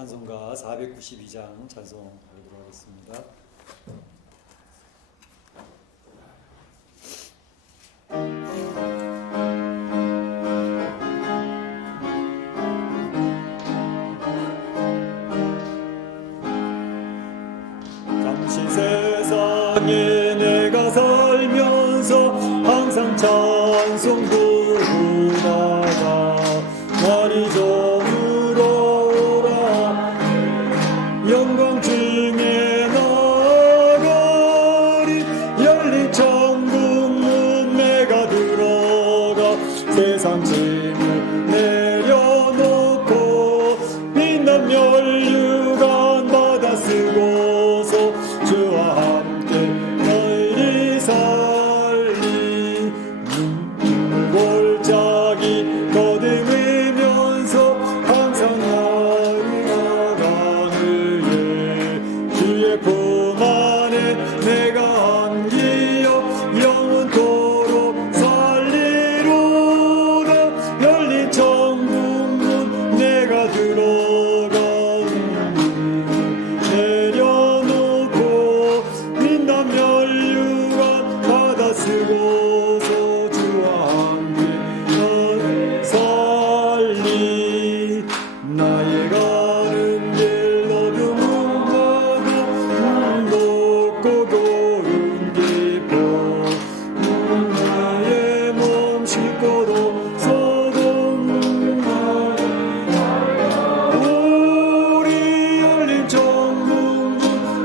찬송가 492장 찬송 하도록 하겠습니다. 잠시 세상에 내가 살면서 항상 찬송 부르다가 날이 저물어 오라 영광 중에 나가리 열린 천국 문 내가 들어가 세상 짐을 내려놓고 빛난 멸류관 받아 쓰고서 주와 함께 너희를 살리 골짜기 거듭으면서 항상 나아가는 주의 품 안에 내가 안기어 영원토록 살리로다 열린 천국 문 내가 들어가 내려놓고 빛난 멸류관 받아 쓰고서 주와 함께 살리 나의 가는 길 어두움하고 높고 고른 깊어 나의 몸 싣고도 서동 우리 열린 천국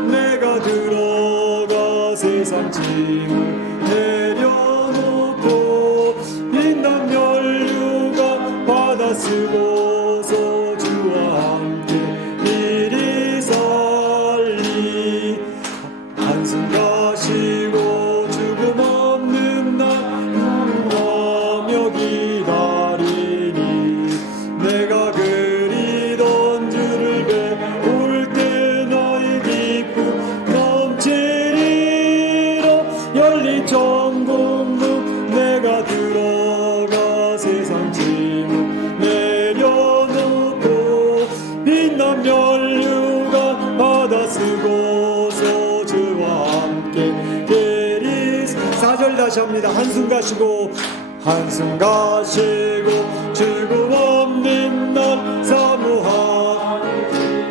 내가 들어가 세상 짐을 내려놓고 빛난 멸류관 받아 쓰고서 주와 함께 이리 살리 한숨 가시고 죽음 없는 날 누워며 기다리니 내가 그리던 주를 배울 때 너의 기쁨 넘치리라 열린 천국 문 내가 들어가 세상 짐을 내려놓고 빛난 멸류관 받아 쓰고서 주와 함께 계리 4절 다시 합니다. 한숨 가시고 죽음 없는 날 사모하는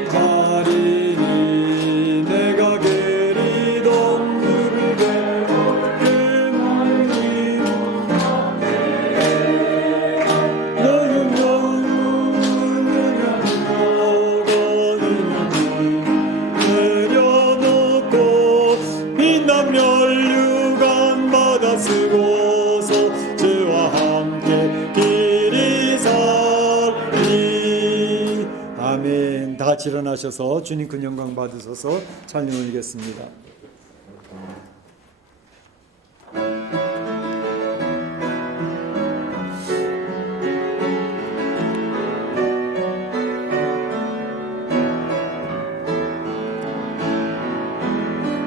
자리니 내가 그리던 주를 배울 때 너의 영혼을 내려놓고 빛난 멸류관 받아 쓰고서 주와 함께 길이 살리 아멘. 다 같이 일어나셔서 주님 큰 영광 받으셔서 찬양 올리겠습니다.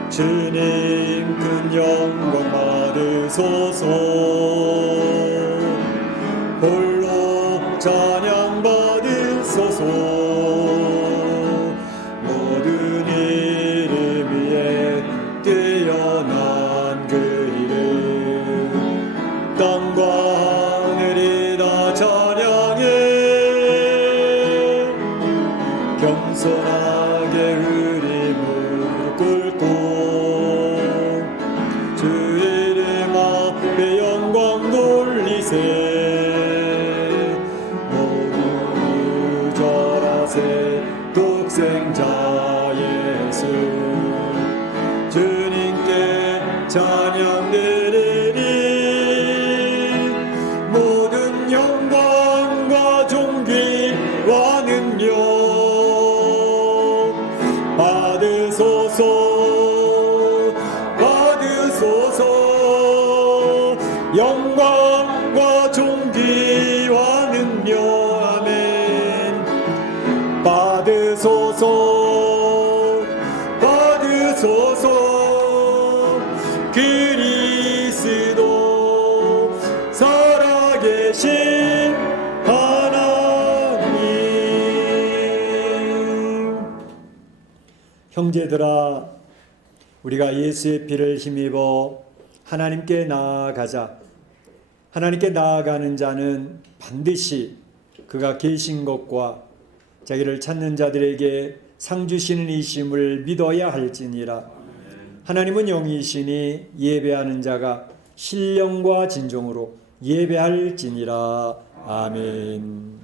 주님 큰 영광 받으소서 홀로 찬양 받으소서 모든 이름 위에 뛰어난 그 이름 땅과 하늘이 다 찬양해 겸손하게 우리 무릎 꿇고 주 이름 앞에 영광 돌리세 모두 절하세 독생자 예수 주님께 찬양 드리리 모든 영광과 존귀와 능력 받으소서 영광과 존귀와 능력 아멘 받으소서 그리스도 살아계신 하나님 형제들아, 우리가 예수의 피를 힘입어 하나님께 나아가자. 하나님께 나아가는 자는 반드시 그가 계신 것과 자기를 찾는 자들에게 상 주시는 이심을 믿어야 할지니라. 하나님은 영이시니 예배하는 자가 신령과 진정으로 예배할지니라. 아멘.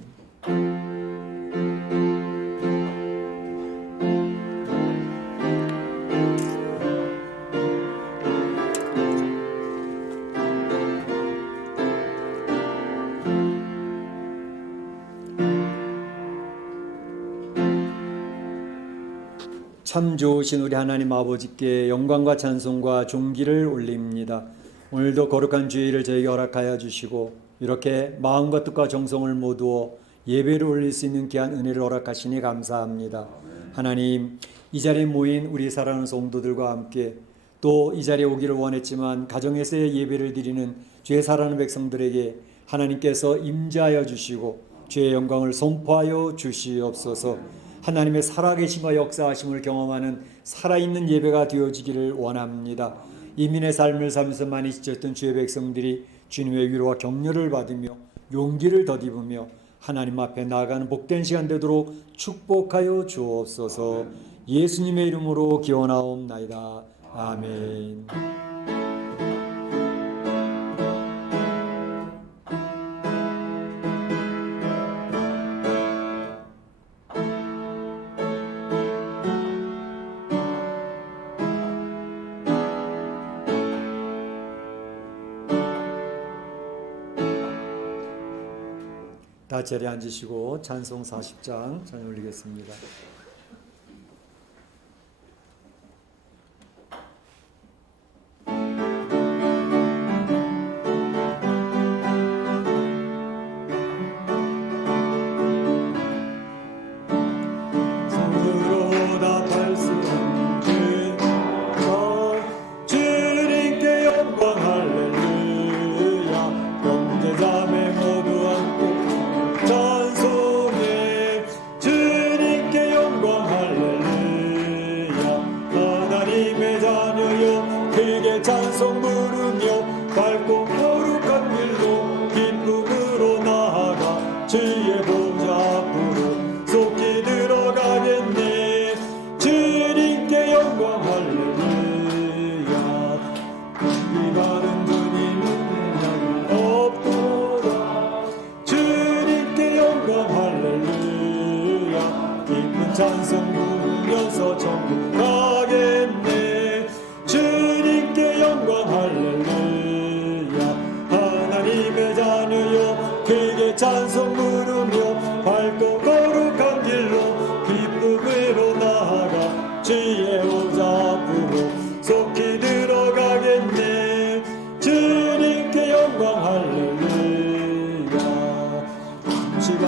참 좋으신 우리 하나님 아버지께 영광과 찬송과 존귀를 올립니다. 오늘도 거룩한 주일을 저에게 허락하여 주시고 이렇게 마음과 뜻과 정성을 모두어 예배를 올릴 수 있는 귀한 은혜를 허락하시니 감사합니다. 하나님, 이 자리에 모인 우리 사랑하는 성도들과 함께 또 이 자리에 오기를 원했지만 가정에서의 예배를 드리는 주의 사랑하는 백성들에게 하나님께서 임재하여 주시고 주의 영광을 선포하여 주시옵소서. 하나님의 살아계심과 역사하심을 경험하는 살아있는 예배가 되어지기를 원합니다. 이민의 삶을 살면서 많이 지쳤던 주의 백성들이 주님의 위로와 격려를 받으며 용기를 덧입으며 하나님 앞에 나아가는 복된 시간 되도록 축복하여 주옵소서. 예수님의 이름으로 기원하옵나이다. 아멘. 다 자리에 앉으시고 찬송 40장 찬양 올리겠습니다. 찬송 부르며 밝고 거룩한 길로 기쁨으로 나아가 주의 보좌 앞으로 속히 들어가겠네. 주님께 영광 할렐루야. 이 바른 주님은 없도다. 주님께 영광 할렐루야. 기쁜 찬송 부르면서 천국 가겠네. 주님께 영광 할렐루야. 하나님의 자녀여 크게 찬송 부르며 밝고 거룩한 길로 기쁨으로 나아가 주의 보좌 앞으로 속히 들어가겠네. 주님께 영광 할렐루야. 시간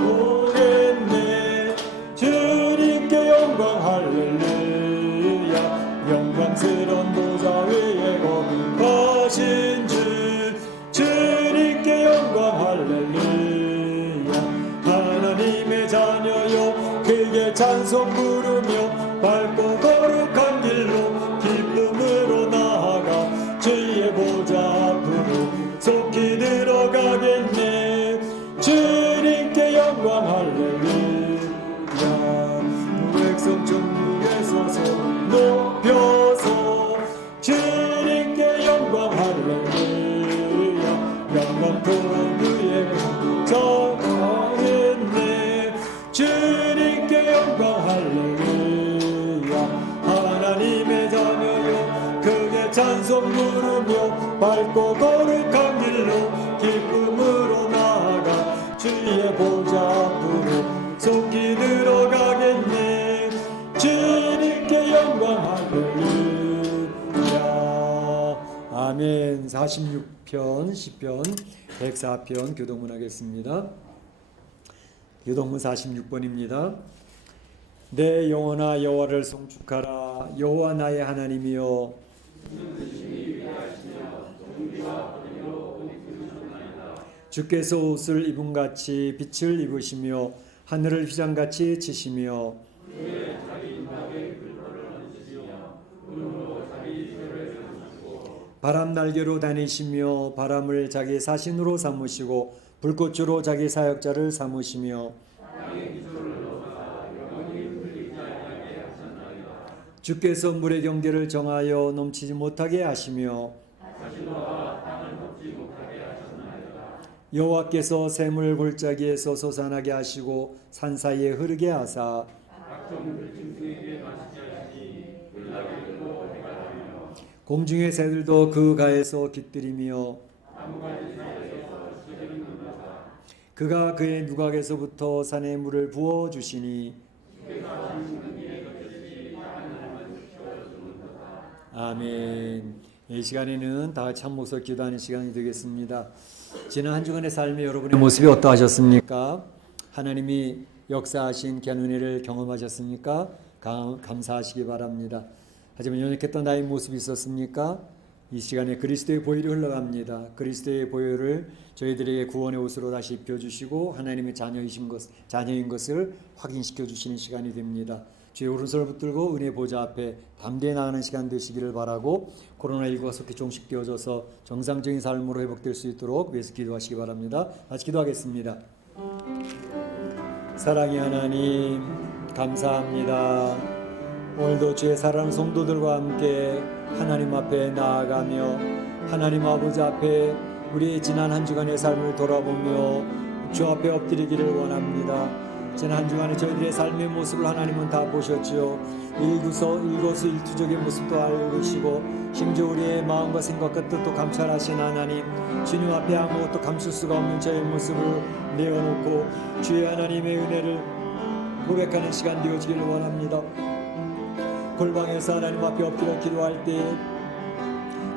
오겠네. 주님께 영광 할렐루야. 영광스런 보좌 위에 거룩하신 주 주님께 영광 할렐루야. 하나님의 자녀여 크게 찬송 부르며 밝고 거룩한 길로 기쁨으로 나아가 주의 보좌 앞으로 속히 들어가겠네. 주님께 영광 할렐루야. 백성 천국에 서서 높여서 주님께 영광 할렐루야. 영광토록 그의 정하겠네. 주님께 영광 할렐루야. 하나님의 자녀여 크게 찬송 부르며 밝고 거룩한 길로 기쁨으로 나아가 주의 보좌 앞으로 속히 들어가겠네. 주님께 영광 할렐루야. 아멘. 46편 시편 104편 교동문 하겠습니다. 교동문 46번입니다. 내 영혼아 여호와를 송축하라. 여호와 나의 하나님이여 주께서 옷을 입음같이 빛을 입으시며 하늘을 휘장같이 치시며 바람 날개로 다니시며 바람을 자기 사신으로 삼으시고 불꽃으로 자기 사역자를 삼으시며 주께서 물의 경계를 정하여 넘치지 못하게 하시며 여호와께서 샘을 골짜기에서 솟아나게 하시고 산 사이에 흐르게 하사 공중의 새들도 그 가에서 깃들이며 그가 그의 누각에서부터 산에 물을 부어 주시니 아멘. 이 시간에는 다 같이 한 목소리 기도하는 시간이 되겠습니다. 지난 한 주간의 삶의 여러분의 모습이 어떠하셨습니까? 하나님이 역사하신 귀한 은혜를 경험하셨습니까? 감사하시기 바랍니다. 하지만 연약했던 나의 모습이 있었습니까? 이 시간에 그리스도의 보혈이 흘러갑니다. 그리스도의 보혈을 저희들에게 구원의 옷으로 다시 입혀주시고 하나님의 자녀인 것을 확인시켜 주시는 시간이 됩니다. 주의 오른손을 붙들고 은혜 보좌 앞에 담대히 나가는 시간 되시기를 바라고 코로나19가 속히 종식되어져서 정상적인 삶으로 회복될 수 있도록 위해서 기도하시기 바랍니다. 같이 기도하겠습니다. 사랑의 하나님 감사합니다. 오늘도 주의 사랑하는 성도들과 함께 하나님 앞에 나아가며 하나님 아버지 앞에 우리의 지난 한 주간의 삶을 돌아보며 주 앞에 엎드리기를 원합니다. 지난 한 주간의 저희들의 삶의 모습을 하나님은 다 보셨지요. 일거수일투족의 모습도 알고 계시고 심지어 우리의 마음과 생각과 뜻도 감찰하신 하나님, 주님 앞에 아무것도 감출 수가 없는 저의 모습을 내어놓고 주의 하나님의 은혜를 고백하는 시간 되어지기를 원합니다. 골방에서 하나님 앞에 엎드려 기도할 때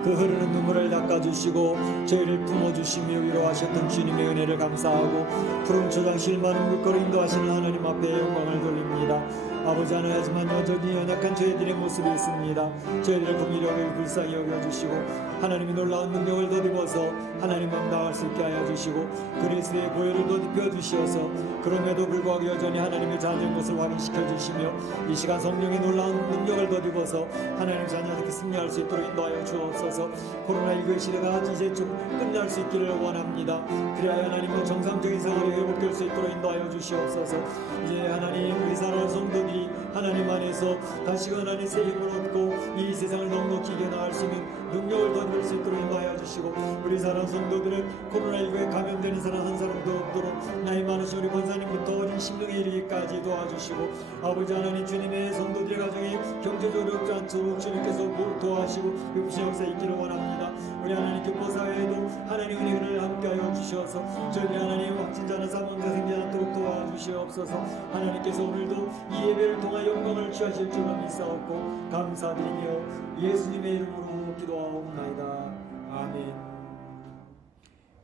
그 흐르는 눈물을 닦아주시고 저희를 품어주시며 위로하셨던 주님의 은혜를 감사하고 푸른 초장 실만한 물거로 인도하시는 하나님 앞에 영광을 돌립니다. 아버지 하나님, 여전히 연약한 저희들의 모습이 있습니다. 저희들을 긍휼히 불쌍히 여겨주시고 하나님의 놀라운 능력을 덧입어서 하나님 앞 나갈 수 있게 하여 주시고 그리스도의 보혈을 덧입혀 주시어서 그럼에도 불구하고 여전히 하나님의 자녀인 것을 확인시켜 주시며 이 시간 성령의 놀라운 능력을 덧입어서 하나님 자녀들께 승리할 수 있도록 인도하여 주옵소서. 코로나19의 시대가 이제쯤 끝날 수 있기를 원합니다. 그래야 하나님의 정상적인 생활이 회복될 수 있도록 인도하여 주시옵소서. 이제 하나님 우리 사랑하는 성도들이 하나님 안에서 다시금 하나님 새 힘을 얻고 이 세상을 넉넉히 이겨나갈 수 있는 능력을 덧입을 수 있도록 인도하여 주시고 우리 사랑하는 성도들은 코로나19에 감염되는 사람 한 사람도 없도록 나이 많으신 우리 권사님부터 어린 심령에 이르기까지 도와주시고 아버지 하나님 주님의 성도들의 가정에 경제적으로 어렵지 않도록 주님께서 도와주시고 흡신 역사 있기를 원합니다. 우리 하나님 기뻐 사회에도 하나님의 은혜를 함께하여 주시어서 저희들이 하나님 확진자나 사망자 생기지 않도록 도와주시옵소서. 하나님께서 오늘도 이 예배를 통하여 영광을 취하실 줄로 믿사옵고 감사드리며 예수님의 이름으로 기도하옵나이다. 아멘.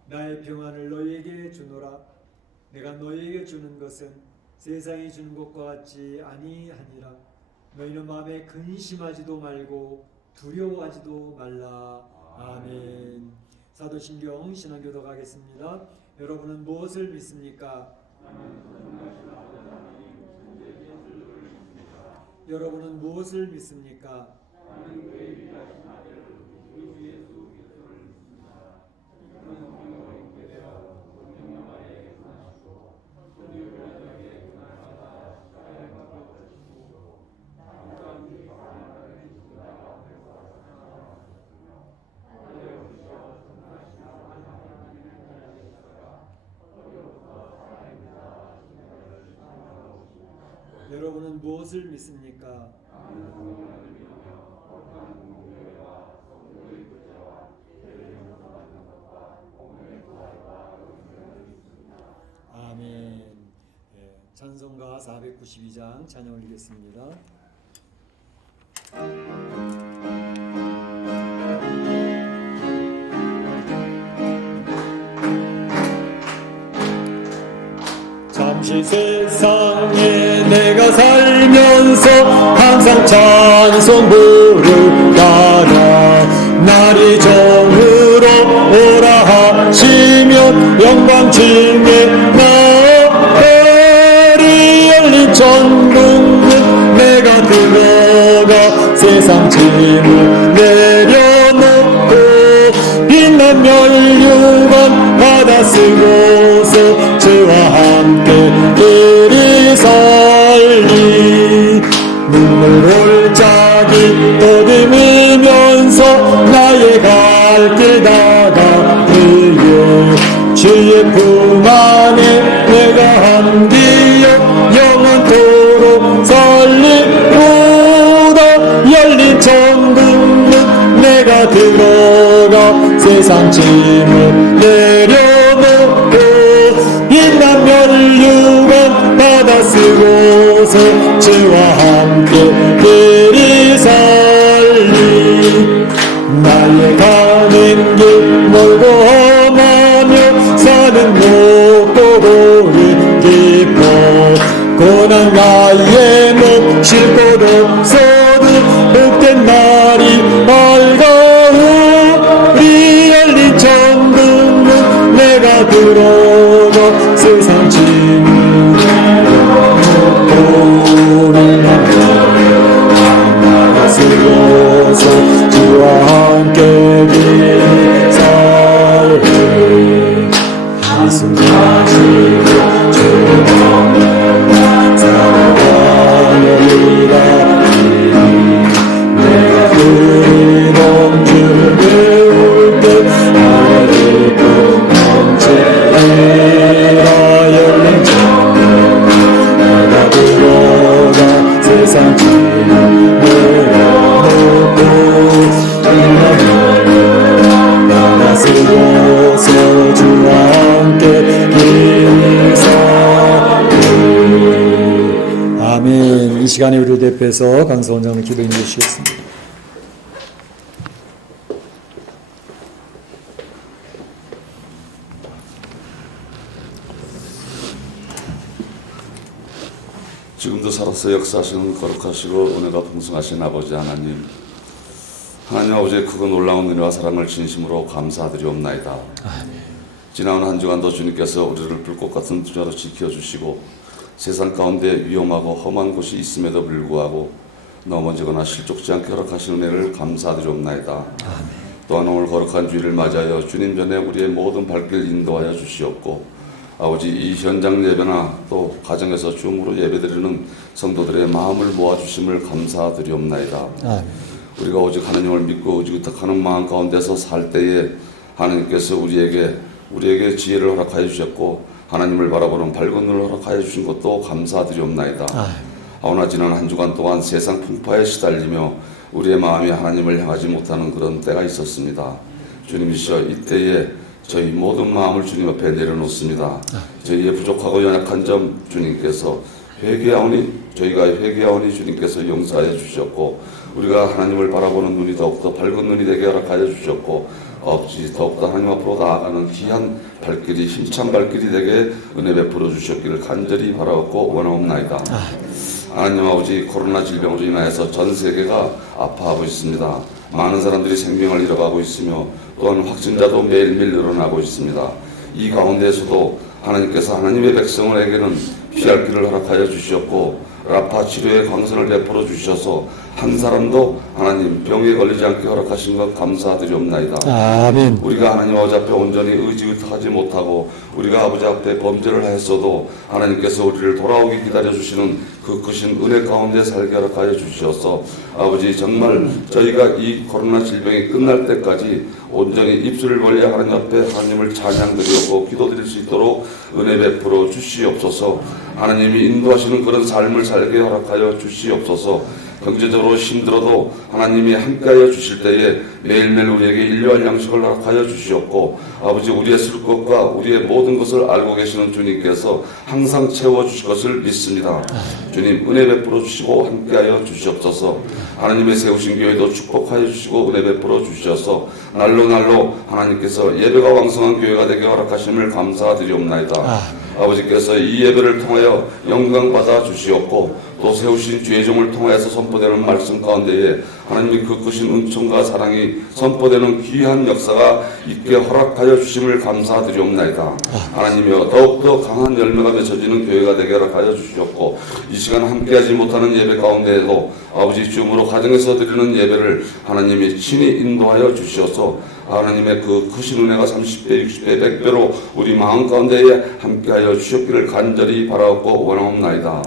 나의 평안을 너희에게 주노라. 내가 너희에게 주는 것은 세상이 주는 것과 같지 아니하니라. 너희는 마음에 근심하지도 말고 두려워하지도 말라. 아멘. 사도신경 신앙교도 가겠습니다. 여러분은 무엇을 믿습니까? 여러분은 무엇을 믿습니까? 여러분은 무엇을 믿습니까? 아멘. 찬송가 492장 찬양 올리겠습니다. 잠시 세상에 내가 살면서 항상 찬송 부르다가 날이 정으로 오라 하시면 영광 중에 나팔이 열린 천국문 받아 쓰고서 주와 함께 길이 살리 눈물 골짜기 더듬으면서 나의 갈 길 다가으여 주의 품 안에 내가 함께여 영원토록 살리로다 열린 천국문 내가 들어가 세상 짐을 내려놓고 빛난 면류관 받아 쓰고서 주와 함께 길이 살리 나의 가는 길 멀고 험하며 사는 높고 고른 깊어 고난 나의 목 쉴 곳 없어도 흑된 날이 밝아오리 열린 천국문 내가 들어가 세상 짐을 내려놓고 나가 쓰고서 주와 함께 길이 살리 한숨 가지고 주를 살아가리라 내가 그리던 주를 배울 때 나의 기쁨 넘치리라 열린 천국 내가 들어가 세상 짐을 내려놓고 나가 쓰고서 주와 함께 길이 살리 아멘. 이 시간에 우리를 대표해서 강서 원장님 기도해 주시겠습니다. 지금도 살아서 역사하시는 거룩하시고 은혜가 풍성하신 아버지 하나님, 하나님 아버지의 크고 놀라운 은혜와 사랑을 진심으로 감사드리옵나이다. 지나온 한 주간도 주님께서 우리를 불꽃 같은 투자로 지켜주시고 세상 가운데 위험하고 험한 곳이 있음에도 불구하고 넘어지거나 실족지 않게 허락하신 은혜를 감사드리옵나이다. 또한 오늘 거룩한 주일을 맞이하여 주님 전에 우리의 모든 발길 인도하여 주시옵고 아버지 이 현장 예배나 또 가정에서 줌으로 예배드리는 성도들의 마음을 모아주심을 감사드리옵나이다. 우리가 오직 하나님을 믿고 의지의탁하는 마음 가운데서 살 때에 하나님께서 우리에게 지혜를 허락하여 주셨고 하나님을 바라보는 밝은 눈을 허락하여 주신 것도 감사드리옵나이다. 아오나 지난 한 주간 동안 세상 풍파에 시달리며 우리의 마음이 하나님을 향하지 못하는 그런 때가 있었습니다. 주님이시여 이때에 저희 모든 마음을 주님 앞에 내려놓습니다. 저희의 부족하고 연약한 점 주님께서 저희가 회개하오니 주님께서 용서하여 주셨고 우리가 하나님을 바라보는 눈이 더욱더 밝은 눈이 되게 허락하여 주셨고 더욱더 하나님 앞으로 나아가는 귀한 발길이 힘찬 발길이 되게 은혜 베풀어 주셨기를 간절히 바라옵고 원하옵나이다. 하나님 아버지 코로나 질병으로 인하여서 전 세계가 아파하고 있습니다. 많은 사람들이 생명을 잃어가고 있으며 또한 확진자도 매일매일 늘어나고 있습니다. 이 가운데에서도 하나님께서 하나님의 백성에게는 피할 길을 허락하여 주셨고 라파 치료의 광선을 베풀어 주셔서 한 사람도 하나님 병에 걸리지 않게 허락하신 것 감사드리옵나이다. 아멘. 우리가 하나님 아버지 앞에 온전히 의지의탁하지 못하고 우리가 아버지 앞에 범죄를 하였어도 하나님께서 우리를 돌아오기 기다려주시는 그 크신 은혜 가운데 살게 허락하여 주셔서 아버지 정말 저희가 이 코로나 질병이 끝날 때까지 온전히 입술을 벌려 하나님 앞에 하나님을 찬양드리고 기도드릴 수 있도록 은혜 베풀어 주시옵소서. 하나님이 인도하시는 그런 삶을 살게 허락하여 주시옵소서. 경제적으로 힘들어도 하나님이 함께하여 주실 때에 매일매일 우리에게 일용할 양식을 허락하여 주시옵고 아버지 우리의 쓸 것과 우리의 모든 것을 알고 계시는 주님께서 항상 채워주실 것을 믿습니다. 주님 은혜 베풀어 주시고 함께하여 주시옵소서. 하나님의 세우신 교회도 축복하여 주시고 은혜 베풀어 주셔서 날로 하나님께서 예배가 왕성한 교회가 되게 허락하심을 감사드리옵나이다. 아버지께서 이 예배를 통하여 영광 받아 주시옵고 또 또 세우신 주의 종을 통하여서 선포되는 말씀 가운데에 하나님의 그 크신 은총과 사랑이 선포되는 귀한 역사가 있게 허락하여 주심을 감사드리옵나이다. 하나님이여 더욱더 강한 열매가 맺혀지는 교회가 되게 허락하여 주시옵고 이 시간 함께하지 못하는 예배 가운데에도 아버지 줌으로 가정에서 드리는 예배를 하나님이 친히 인도하여 주시어서 하나님의 그 크신 은혜가 30배, 60배, 100배로 우리 마음 가운데에 함께하여 주셨기를 간절히 바라옵고 원하옵나이다.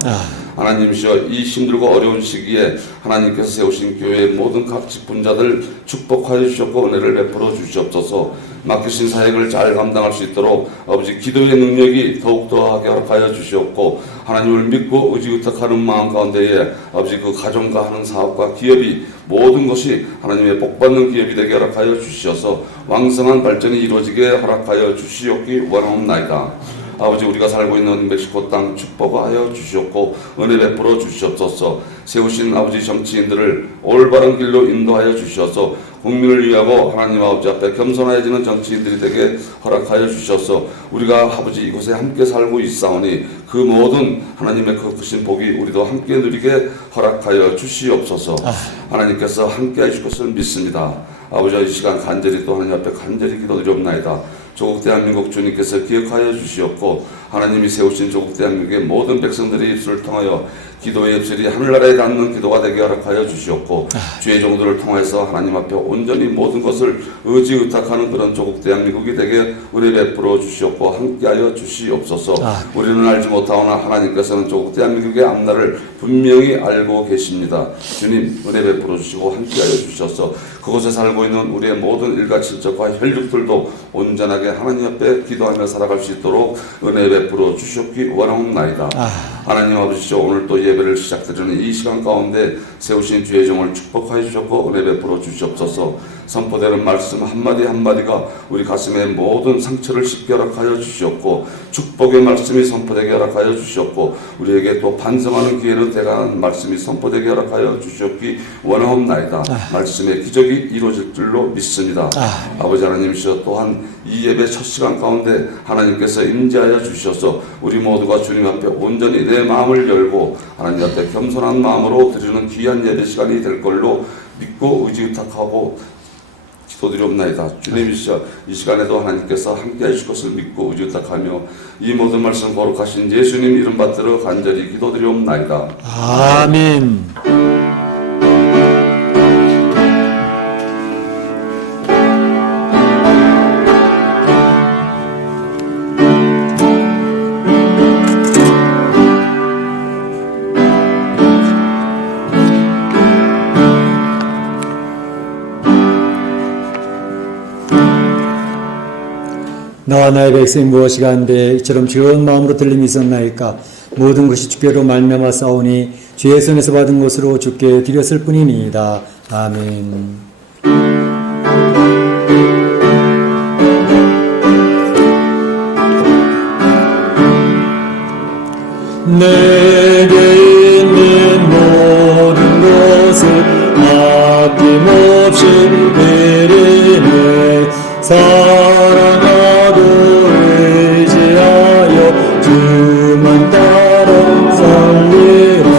하나님이시여 이 힘들고 어려운 시기에 하나님께서 세우신 교회의 모든 각 직분자들 축복하여 주셨고 은혜를 베풀어 주시옵소서. 맡기신 사역을 잘 감당할 수 있도록 아버지 기도의 능력이 더욱더 하게 허락하여 주시옵고 하나님을 믿고 의지의탁하는 마음 가운데에 아버지 그 가정과 하는 사업과 기업이 모든 것이 하나님의 복받는 기업이 되게 허락하여 주시어서 왕성한 발전이 이루어지게 허락하여 주시옵기 원하옵나이다. 아버지 우리가 살고 있는 멕시코 땅 축복하여 주시옵고 은혜 베풀어 주시옵소서. 세우신 아버지 정치인들을 올바른 길로 인도하여 주셔서 국민을 위하고 하나님 아버지 앞에 겸손해지는 정치인들이 되게 허락하여 주셔서 우리가 아버지 이곳에 함께 살고 있사오니 그 모든 하나님의 그 크신 복이 우리도 함께 누리게 허락하여 주시옵소서. 하나님께서 함께 하실 것을 믿습니다. 아버지 이 시간 간절히 또 하나님 앞에 간절히 기도드리옵나이다. 조국 대한민국 주님께서 기억하여 주시옵고 하나님이 세우신 조국 대한민국의 모든 백성들의 입술을 통하여 기도의 입술이 하늘나라에 닿는 기도가 되게 허락하여 주시옵고 주의 종들을 통해서 하나님 앞에 온전히 모든 것을 의지의탁하는 그런 조국 대한민국이 되게 은혜 베풀어 주시옵고 함께하여 주시옵소서. 우리는 알지 못하오나 하나님께서는 조국 대한민국의 앞날을 분명히 알고 계십니다. 주님 은혜 베풀어 주시고 함께하여 주셔서 그곳에 살고 있는 우리의 모든 일가친척과 혈육들도 온전하게 하나님 앞에 기도하며 살아갈 수 있도록 은혜 베풀어 주시옵기 원하옵나이다. 하나님 아버지죠 오늘 또 예배를 시작드리는 이 시간 가운데 세우신 주의 종을 축복하여 주셨고 은혜 베풀어 주시옵소서. 선포되는 말씀 한마디 한마디가 우리 가슴의 모든 상처를 씻게 허락하여 주시옵고 축복의 말씀이 선포되게 허락하여 주시옵고 우리에게 또 반성하는 기회는 대강한 말씀이 선포되게 허락하여 주시옵기 원하옵나이다. 말씀의 기적이 이루어질 줄로 믿습니다. 아버지 하나님이시여 또한 이 예배 첫 시간 가운데 하나님께서 임재하여 주셔서 우리 모두가 주님 앞에 온전히 내 마음을 열고 하나님 앞에 겸손한 마음으로 드리는 귀한 예배 시간이 될 걸로 믿고 의지의탁하고 기도드리옵나이다. 주님이시여 이 시간에도 하나님께서 함께 하실 것을 믿고 의지의탁하며 이 모든 말씀 거룩하신 예수님 이름 받들어 간절히 기도드리옵나이다. 아멘. 나와 나의 백성이 무엇이 간데 이처럼 즐거운 마음으로 들림이 있었나이까. 모든 것이 주께로 말미암아 싸우니 주의 손에서 받은 것으로 주께 드렸을 뿐이니이다. 아멘. 내게 있는 모든 것을 아낌없이 드리네. 사랑하고 의지하여 주만 따라 살리라.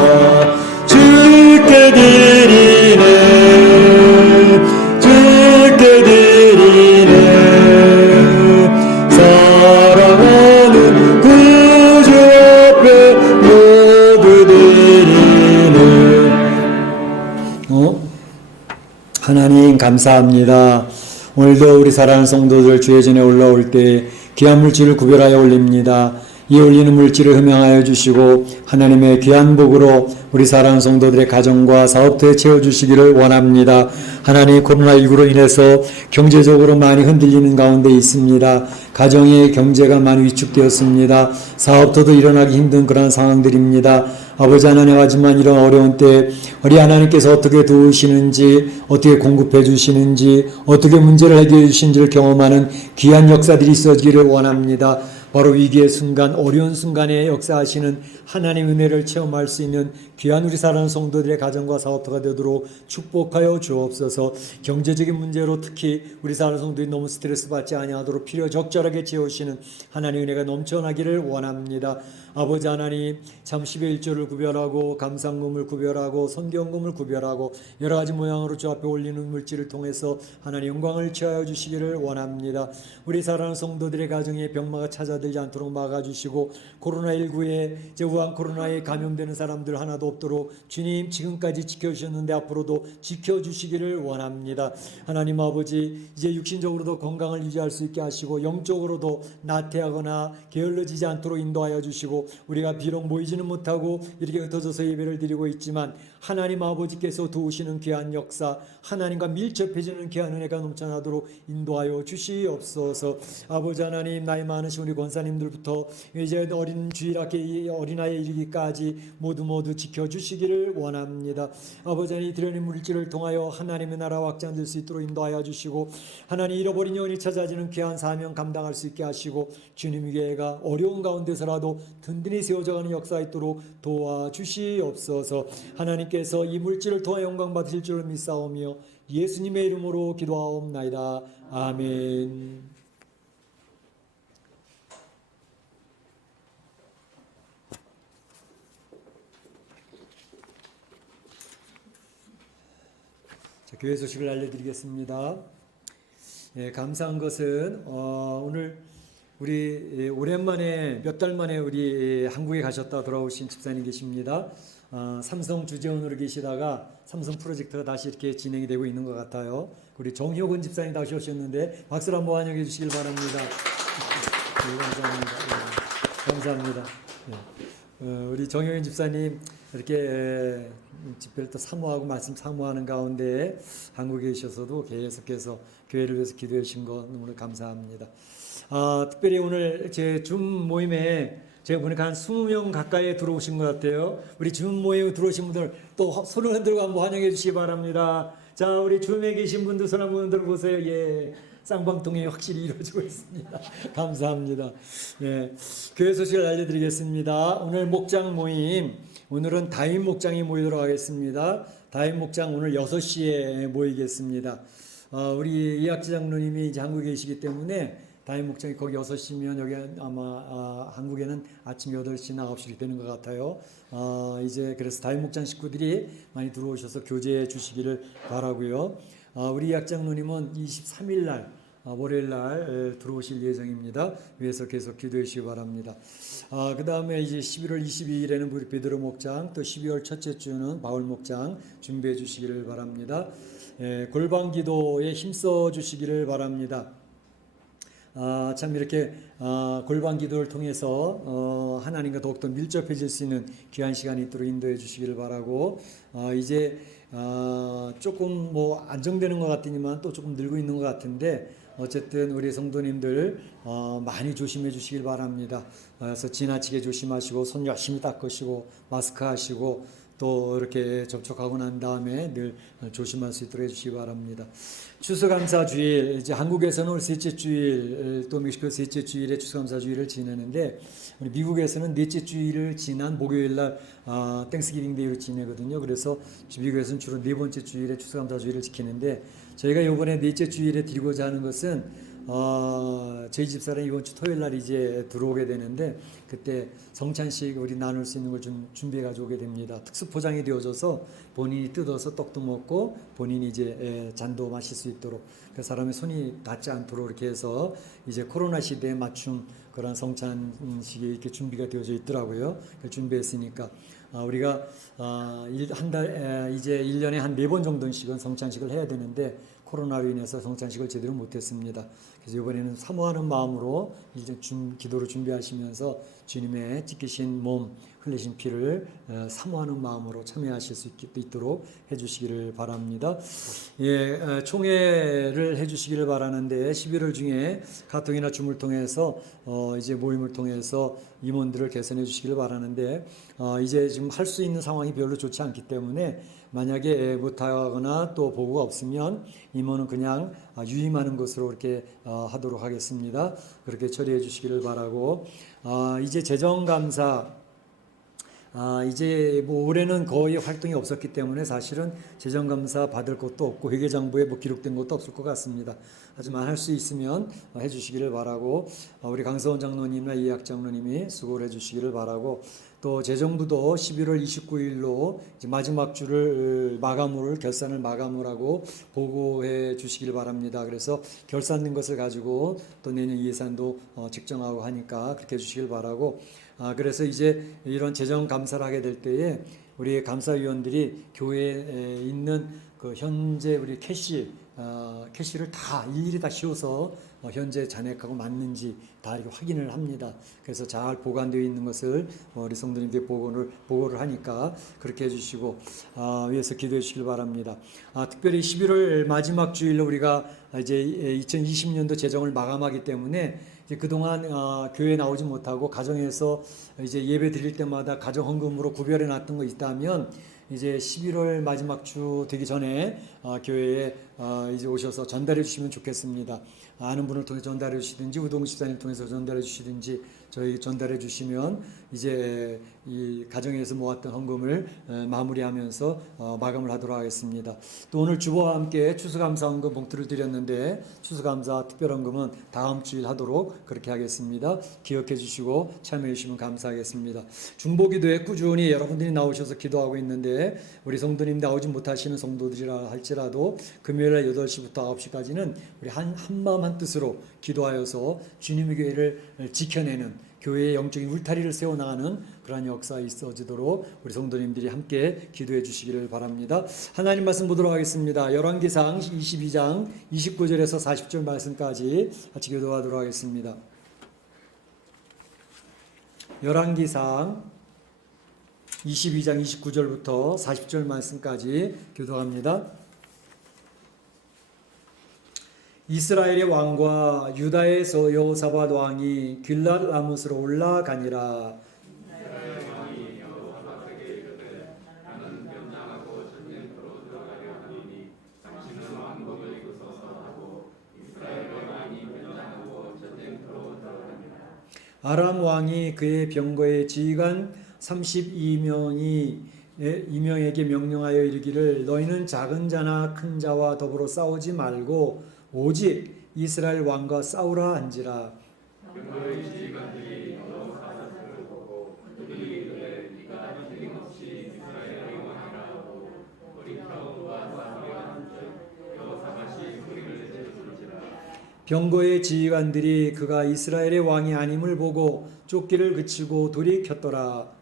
주께 드리네 주께 드리네. 사랑하는 구주 앞에 모두 드리네. 하나님 감사합니다. 오늘도 우리 사랑하는 성도들 주의 전에 올라올 때 귀한 물질을 구별하여 올립니다. 이 올리는 물질을 흠양하여 주시고 하나님의 귀한 복으로 우리 사랑하는 성도들의 가정과 사업터에 채워주시기를 원합니다. 하나님 코로나19로 인해서 경제적으로 많이 흔들리는 가운데 있습니다. 가정의 경제가 많이 위축되었습니다. 사업터도 일어나기 힘든 그런 상황들입니다. 아버지 하나님 하지만 이런 어려운 때 우리 하나님께서 어떻게 도우시는지 어떻게 공급해 주시는지 어떻게 문제를 해결해 주시는지를 경험하는 귀한 역사들이 있어지기를 원합니다. 바로 위기의 순간 어려운 순간에 역사하시는 하나님 은혜를 체험할 수 있는 귀한 우리 사랑하는 성도들의 가정과 사업터가 되도록 축복하여 주옵소서. 경제적인 문제로 특히 우리 사랑하는 성도들이 너무 스트레스 받지 아니하도록 필요 적절하게 채우시는 하나님 은혜가 넘쳐나기를 원합니다. 아버지 하나님, 참 10의 1조를 구별하고 감상금을 구별하고 선경금을 구별하고 여러 가지 모양으로 주 앞에 올리는 물질을 통해서 하나님 영광을 취하여 주시기를 원합니다. 우리 사랑하는 성도들의 가정에 병마가 찾아들지 않도록 막아주시고 코로나19에 우한 코로나에 감염되는 사람들 하나도 없도록 주님 지금까지 지켜주셨는데 앞으로도 지켜주시기를 원합니다. 하나님 아버지, 이제 육신적으로도 건강을 유지할 수 있게 하시고 영적으로도 나태하거나 게을러지지 않도록 인도하여 주시고, 우리가 비록 모이지는 못하고 이렇게 흩어져서 예배를 드리고 있지만 하나님 아버지께서 도우시는 귀한 역사, 하나님과 밀접해지는 귀한 은혜가 넘쳐나도록 인도하여 주시옵소서. 아버지 하나님, 나이 많으신 우리 권사님들부터 이제 어린 주일학교 어린아이에 이르기까지 모두 지켜주시기를 원합니다. 아버지 하나님, 드려진 물질을 통하여 하나님의 나라 확장될 수 있도록 인도하여 주시고, 하나님 잃어버린 영혼이 찾아지는 귀한 사명 감당할 수 있게 하시고, 주님의 교회가 어려운 가운데서라도 든든히 세워져가는 역사 있도록 도와주시옵소서. 하나님께서 이 물질을 통하여 영광 받으실 줄을 믿사오며 예수님의 이름으로 기도하옵나이다. 아멘. 자, 교회 소식을 알려드리겠습니다. 감사한 것은 오늘 우리 오랜만에 몇 달 만에 우리 한국에 가셨다 돌아오신 집사님 계십니다. 삼성 주재원으로 계시다가 삼성 프로젝트가 다시 이렇게 진행이 되고 있는 것 같아요. 우리 정효근 집사님 다시 오셨는데 박수로 한번 환영해 주시길 바랍니다. 네, 감사합니다. 네, 감사합니다. 네. 우리 정효근 집사님 이렇게 집회를 또 사모하고 말씀 사모하는 가운데 한국에 계셔서도 계속해서 교회를 위해서 기도해 주신 것 너무 감사합니다. 특별히 오늘 제 줌 모임에 제가 보니까 한 20명 가까이 들어오신 것 같아요. 우리 줌 모임에 들어오신 분들 또 손을 흔들고 한번 환영해 주시기 바랍니다. 자, 우리 줌에 계신 분들 손 한번 흔들어 보세요. 예, 쌍방통이 확실히 이루어지고 있습니다. 감사합니다. 예, 교회 소식을 알려드리겠습니다. 오늘 목장 모임, 오늘은 다임 목장이 모이도록 하겠습니다. 다임 목장 오늘 6시에 모이겠습니다. 우리 이학지 장로님이 이제 한국에 계시기 때문에 다임 목장이 거기 6시면 여기 아마 한국에는 아침 8시나 9시 되는 것 같아요. 이제 그래서 다임 목장 식구들이 많이 들어오셔서 교제해 주시기를 바라고요. 우리 이학 장로님은 23일 날 월요일 날 들어오실 예정입니다. 위해서 계속 기도해 주시기 바랍니다. 그 다음에 이제 11월 22일에는 우리 베드로 목장, 또 12월 첫째 주는 바울 목장 준비해 주시기를 바랍니다. 골방 기도에 힘써 주시기를 바랍니다. 참 이렇게 골방 기도를 통해서 하나님과 더욱더 밀접해질 수 있는 귀한 시간이 있도록 인도해 주시기를 바라고, 이제 조금 뭐 안정되는 것 같더니만 또 조금 늘고 있는 것 같은데 어쨌든 우리 성도님들 많이 조심해 주시길 바랍니다. 그래서 지나치게 조심하시고 손 열심히 닦으시고 마스크 하시고 또 이렇게 접촉하고 난 다음에 늘 조심할 수 있도록 해주시기 바랍니다. 추수감사 주일, 이제 한국에서는 올 셋째 주일, 또 멕시코 셋째 주일에 추수감사 주일을 지내는데, 우리 미국에서는 넷째 주일을 지난 목요일 날 땡스기빙 데이를 지내거든요. 그래서 미국에서는 주로 네 번째 주일에 추수감사 주일을 지키는데, 저희가 이번에 넷째 주일에 드리고자 하는 것은 저희 집사람이 이번 주 토요일 날 이제 들어오게 되는데, 그때 성찬식 우리 나눌 수 있는 걸 좀 준비해 가지고 오게 됩니다. 특수 포장이 되어져서 본인이 뜯어서 떡도 먹고 본인이 이제 잔도 마실 수 있도록, 그 사람의 손이 닿지 않도록 이렇게 해서 이제 코로나 시대에 맞춤 그런 성찬식이 이렇게 준비가 되어져 있더라고요. 준비했으니까 우리가 이제 1년에 한 4번 정도씩은 성찬식을 해야 되는데 코로나로 인해서 성찬식을 제대로 못했습니다. 그래서 이번에는 사모하는 마음으로 이제 기도를 준비하시면서 주님의 찢기신 몸, 흘리신 피를 사모하는 마음으로 참여하실 수 있도록 해주시기를 바랍니다. 예, 총회를 해주시기를 바라는데 11월 중에 카톡이나 줌을 통해서 이제 모임을 통해서 임원들을 개선해 주시기를 바라는데 이제 지금 할 수 있는 상황이 별로 좋지 않기 때문에 만약에 못하거나 또 보고가 없으면 임원은 그냥 유임하는 것으로 이렇게 하도록 하겠습니다. 그렇게 처리해 주시기를 바라고, 이제 재정감사 이제 뭐 올해는 거의 활동이 없었기 때문에 사실은 재정감사 받을 것도 없고 회계장부에 뭐 기록된 것도 없을 것 같습니다. 하지만 할 수 있으면 해주시기를 바라고, 우리 강서원 장로님이나 이해학 장로님이 수고를 해주시기를 바라고, 또 재정부도 11월 29일로 마지막 주를 마감을, 결산을 마감을 하고 보고해 주시기를 바랍니다. 그래서 결산된 것을 가지고 또 내년 예산도 책정하고 하니까 그렇게 해주시길 바라고, 그래서 이제 이런 재정 감사를 하게 될 때에 우리 감사위원들이 교회에 있는 그 현재 우리 캐시를 다 일일이 다 씌워서 현재 잔액하고 맞는지 다 이렇게 확인을 합니다. 그래서 잘 보관되어 있는 것을 우리 성도님들이 보고를 하니까 그렇게 해주시고 위해서 기도해 주시길 바랍니다. 특별히 11월 마지막 주일로 우리가 이제 2020년도 재정을 마감하기 때문에 이제 그동안 교회에 나오지 못하고 가정에서 이제 예배 드릴 때마다 가정 헌금으로 구별해 놨던 거 있다면 이제 11월 마지막 주 되기 전에 교회에 이제 오셔서 전달해 주시면 좋겠습니다. 아는 분을 통해 전달해 주시든지 우동 집사님 통해서 전달해 주시든지 저희 전달해 주시면 이제 이 가정에서 모았던 헌금을 마무리하면서 마감을 하도록 하겠습니다. 또 오늘 주보와 함께 추수감사 헌금 봉투를 드렸는데 추수감사 특별헌금은 다음 주일 하도록 그렇게 하겠습니다. 기억해 주시고 참여해 주시면 감사하겠습니다. 중보기도에 꾸준히 여러분들이 나오셔서 기도하고 있는데 우리 성도님 나오지 못하시는 성도들이라 할지라도 금요일 8시부터 9시까지는 우리 한 마음 한 뜻으로 기도하여서 주님의 교회를 지켜내는 교회의 영적인 울타리를 세워나가는 그러한 역사가 있어지도록 우리 성도님들이 함께 기도해 주시기를 바랍니다. 하나님 말씀 보도록 하겠습니다. 열왕기상 22장 29절에서 40절 말씀까지 같이 기도하도록 하겠습니다. 열왕기상 22장 29절부터 40절 말씀까지 기도합니다. 이스라엘의 왕과 유다의 여호사밧 왕이 길랏 라못으로 올라가니라. 아람 왕이 그의 병거의 지휘관 32명에게 명령하여 이르기를 너희는 작은 자나 큰 자와 더불어 싸우지 말고 오직 이스라엘 왕과 싸우라 한지라. 병거의 지휘관들이 여호사밧을 보고 그들이 이르되 네가 틀림없이 이스라엘의 왕이라고 우리 평과 싸우려 한즉 여호사밧이 소리를 질렀는지라. 병거의 지휘관들이 그가 이스라엘의 왕이 아님을 보고 쫓기를 그치고 돌이켰더라.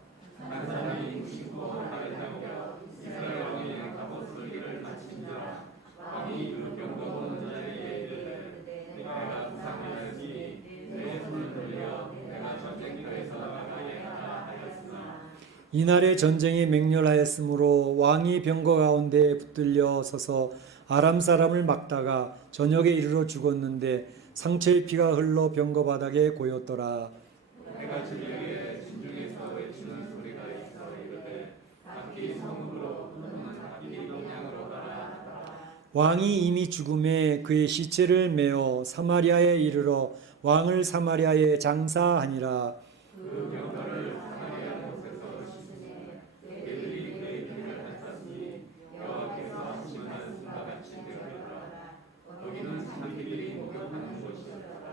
이날에 전쟁이 맹렬하였으므로 왕이 병거 가운데 붙들려 서서 아람 사람을 막다가 저녁에 이르러 죽었는데 상처의 피가 흘러 병거 바닥에 고였더라. 내가 저녁에 진중에서 외치는 소리가 있어 이르되 각기 성읍으로 또는 각기 동향으로 가라. 왕이 이미 죽음에 그의 시체를 메어 사마리아에 이르러 왕을 사마리아에 장사하니라. 그 병거를 사마리아 곳에서 씻으니 그들이 그의 등을 핥았으니 여호와께서 하시는 순과 같이 되었더라. 거기는 사람들이 목욕하는 곳이었더라.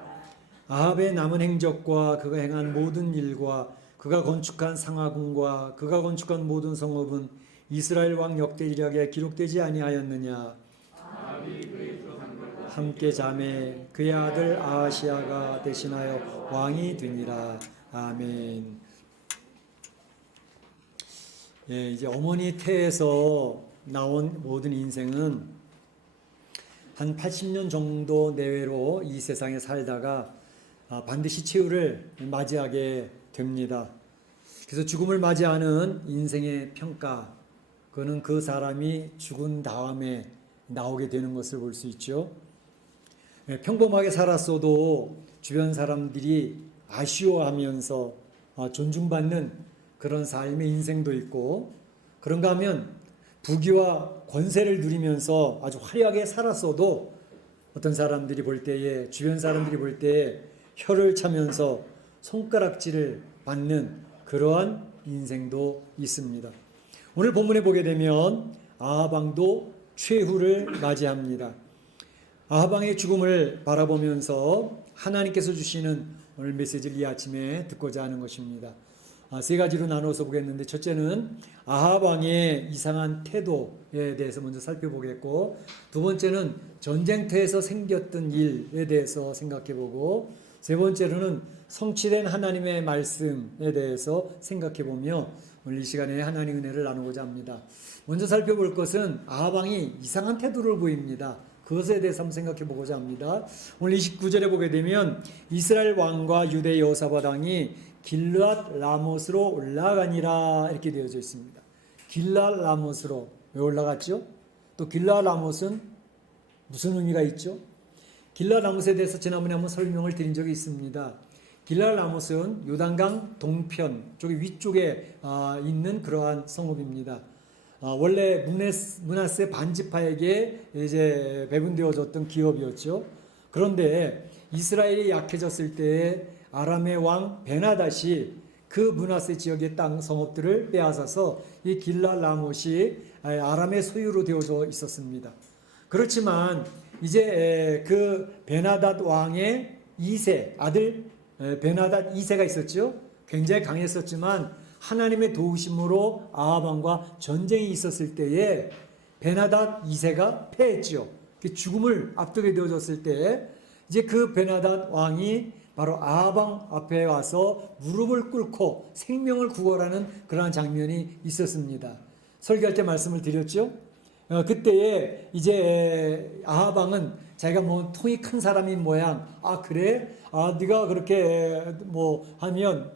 아합의 남은 행적과 그가 행한 모든 일과 그가 건축한 상하궁과 그가 건축한 모든 성읍은 이스라엘 왕 역대기록에 기록되지 아니하였느냐. 함께 자매 그의 아들 아하시아가 대신하여 왕이 되니라. 아멘. 예, 이제 어머니 태에서 나온 모든 인생은 한 80년 정도 내외로 이 세상에 살다가 반드시 최후를 맞이하게 됩니다. 그래서 죽음을 맞이하는 인생의 평가, 그거는 그 사람이 죽은 다음에 나오게 되는 것을 볼 수 있죠. 평범하게 살았어도 주변 사람들이 아쉬워하면서 존중받는 그런 삶의 인생도 있고, 그런가 하면 부귀와 권세를 누리면서 아주 화려하게 살았어도 어떤 사람들이 볼 때에, 주변 사람들이 볼 때에 혀를 차면서 손가락질을 받는 그러한 인생도 있습니다. 오늘 본문에 보게 되면 아합 왕도 최후를 맞이합니다. 아합 왕의 죽음을 바라보면서 하나님께서 주시는 오늘 메시지를 이 아침에 듣고자 하는 것입니다. 세 가지로 나눠서 보겠는데, 첫째는 아합 왕의 이상한 태도에 대해서 먼저 살펴보겠고, 두 번째는 전쟁터에서 생겼던 일에 대해서 생각해보고, 세 번째로는 성취된 하나님의 말씀에 대해서 생각해보며 오늘 이 시간에 하나님의 은혜를 나누고자 합니다. 먼저 살펴볼 것은 아합 왕이 이상한 태도를 보입니다. 그것에 대해서 한번 생각해 보고자 합니다. 오늘 29절에 보게 되면 이스라엘 왕과 유대 여호사밧 왕이 길르앗 라못으로 올라가니라 이렇게 되어져 있습니다. 길르앗 라못으로 왜 올라갔죠? 또 길르앗 라못은 무슨 의미가 있죠? 길르앗 라못에 대해서 지난번에 한번 설명을 드린 적이 있습니다. 길르앗 라못은 요단강 동편 쪽의 위쪽에 있는 그러한 성읍입니다. 원래 므낫세 반지파에게 이제 배분되어졌던 기업이었죠. 그런데 이스라엘이 약해졌을 때에 아람의 왕 베나닷이 그 므낫세 지역의 땅 성읍들을 빼앗아서 이 길르앗 라못이 아람의 소유로 되어져 있었습니다. 그렇지만 이제 그 베나닷 왕의 2세 아들 베나닷 2세가 있었죠. 굉장히 강했었지만 하나님의 도우심으로 아합 왕과 전쟁이 있었을 때에 베나닷 2세가 패했죠. 죽음을 앞두게 되어졌을 때 이제 그 베나닷 왕이 바로 아합 왕 앞에 와서 무릎을 꿇고 생명을 구걸하는 그러한 장면이 있었습니다. 설교할 때 말씀을 드렸죠. 그때에 이제 아합 왕은 자기가 뭐 통이 큰 사람인 모양, 그래? 네가 그렇게 뭐 하면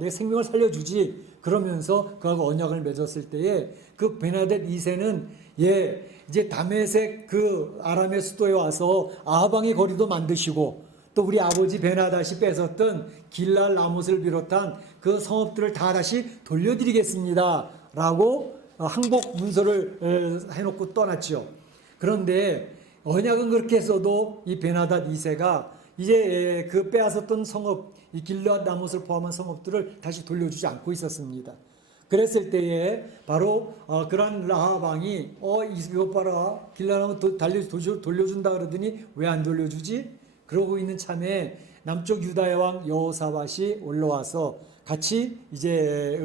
내 생명을 살려주지. 그러면서 그하고 언약을 맺었을 때에 그 베나닷 2세는 이제 다메섹 그 아람의 수도에 와서 아합 왕의 거리도 만드시고 또 우리 아버지 베나닷이 뺏었던 길르앗 라못을 비롯한 그 성읍들을 다 다시 돌려드리겠습니다. 라고 항복 문서를 해놓고 떠났죠. 그런데 언약은 그렇게 했어도 이 베나닷 2세가 이제 그 빼앗았던 성읍, 이 길르앗 라못을 포함한 성읍들을 다시 돌려주지 않고 있었습니다. 그랬을 때에 바로 그런 아합 왕이 이것 봐라, 길르앗 라못 돌려준다 그러더니 왜 안 돌려주지? 그러고 있는 참에 남쪽 유다의 왕 여호사밧이 올라와서 같이 이제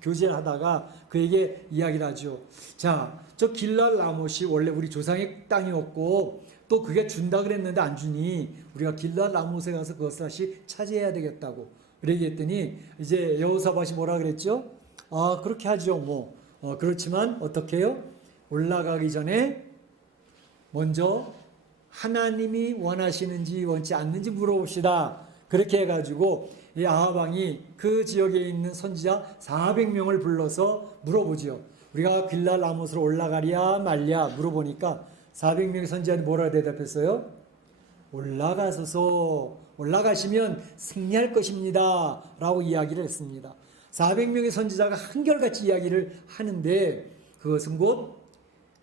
교제를 하다가 그에게 이야기를 하죠. 자, 저 길르앗 라못이 원래 우리 조상의 땅이었고 또 그게 준다 그랬는데 안 주니 우리가 길르앗 라못에 가서 그것을 다시 차지해야 되겠다고 그러겠더니 이제 여호사밧이 뭐라 그랬죠? 그렇게 하죠. 뭐 그렇지만 어떻게 해요? 올라가기 전에 먼저 하나님이 원하시는지 원치 않는지 물어봅시다. 그렇게 해가지고 이 아합 왕이 그 지역에 있는 선지자 400명을 불러서 물어보지요. 우리가 길르앗 라못으로 올라가랴 말랴 물어보니까 400명의 선지자들이 뭐라 대답했어요? 올라가시면 승리할 것입니다. 라고 이야기를 했습니다. 400명의 선지자가 한결같이 이야기를 하는데 그것은 곧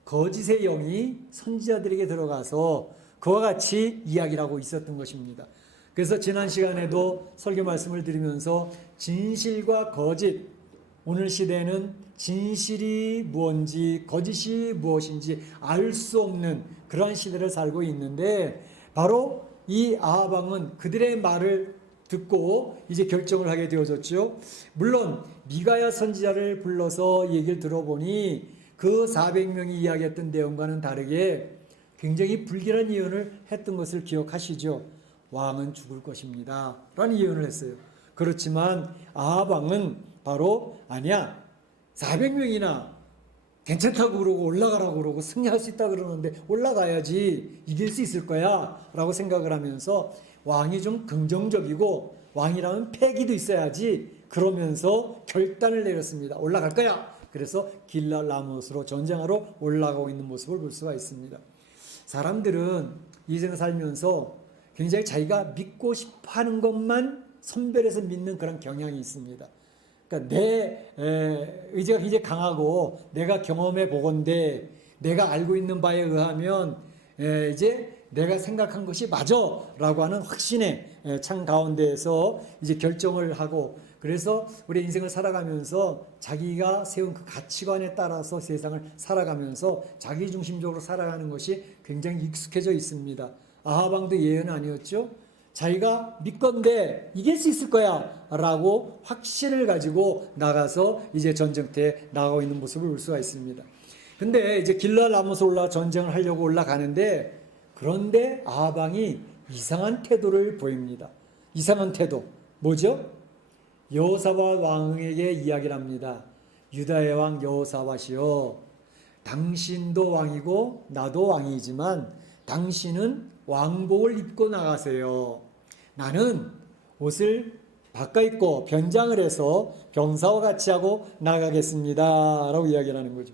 거짓의 영이 선지자들에게 들어가서 그와 같이 이야기를 하고 있었던 것입니다. 그래서 지난 시간에도 설교 말씀을 드리면서 진실과 거짓, 오늘 시대에는 진실이 무엇인지 거짓이 무엇인지 알 수 없는 그러한 시대를 살고 있는데 바로 이 아합 왕은 그들의 말을 듣고 이제 결정을 하게 되어졌죠. 물론 미가야 선지자를 불러서 얘기를 들어보니 그 400명이 이야기했던 내용과는 다르게 굉장히 불길한 예언을 했던 것을 기억하시죠. 왕은 죽을 것입니다. 라는 예언을 했어요. 그렇지만 아합 왕은 바로 아니야. 400명이나 괜찮다고 그러고 올라가라고 그러고 승리할 수 있다 그러는데 올라가야지 이길 수 있을 거야 라고 생각을 하면서 왕이 좀 긍정적이고 왕이라면 패기도 있어야지 그러면서 결단을 내렸습니다. 올라갈 거야. 그래서 길르앗 라못으로 전쟁하러 올라가고 있는 모습을 볼 수가 있습니다. 사람들은 인생을 살면서 굉장히 자기가 믿고 싶어하는 것만 선별해서 믿는 그런 경향이 있습니다. 그러니까 내 의지가 굉장히 강하고 내가 경험해 보건대 내가 알고 있는 바에 의하면 이제 내가 생각한 것이 맞아라고 하는 확신의 창 가운데에서 이제 결정을 하고 그래서 우리 인생을 살아가면서 자기가 세운 그 가치관에 따라서 세상을 살아가면서 자기중심적으로 살아가는 것이 굉장히 익숙해져 있습니다. 아하방도 예외는 아니었죠. 자기가 믿건대 이길 수 있을 거야 라고 확신을 가지고 나가서 이제 전쟁터에 나가고 있는 모습을 볼 수가 있습니다. 근데 이제 길랄 라모스 올라 전쟁을 하려고 올라가는데, 그런데 아하방이 이상한 태도를 보입니다. 이상한 태도 뭐죠? 여호사밧 왕에게 이야기를 합니다. 유다의 왕 여호사밧이여, 당신도 왕이고 나도 왕이지만 당신은 왕복을 입고 나가세요. 나는 옷을 바꿔 입고 변장을 해서 병사와 같이 하고 나가겠습니다 라고 이야기를 하는 거죠.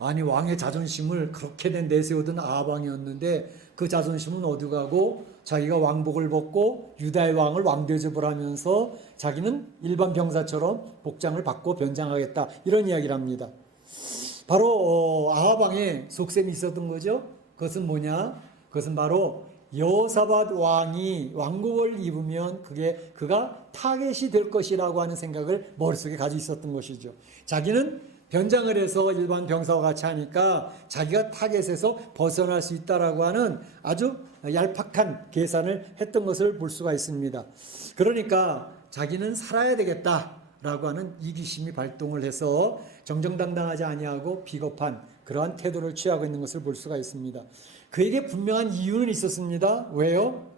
아니, 왕의 자존심을 그렇게 내세우던 아하방이었는데 그 자존심은 어디 가고 자기가 왕복을 벗고 유다의 왕을 왕대접을 하면서 자기는 일반 병사처럼 복장을 바꿔 변장하겠다, 이런 이야기를 합니다. 바로 아하방의 속셈이 있었던 거죠. 그것은 뭐냐? 그것은 바로 여호사밧 왕이 왕복을 입으면 그가 타겟이 될 것이라고 하는 생각을 머릿속에 가지고 있었던 것이죠. 자기는 변장을 해서 일반 병사와 같이 하니까 자기가 타겟에서 벗어날 수 있다라고 하는 아주 얄팍한 계산을 했던 것을 볼 수가 있습니다. 그러니까 자기는 살아야 되겠다라고 하는 이기심이 발동을 해서 정정당당하지 아니하고 비겁한 그러한 태도를 취하고 있는 것을 볼 수가 있습니다. 그에게 분명한 이유는 있었습니다. 왜요?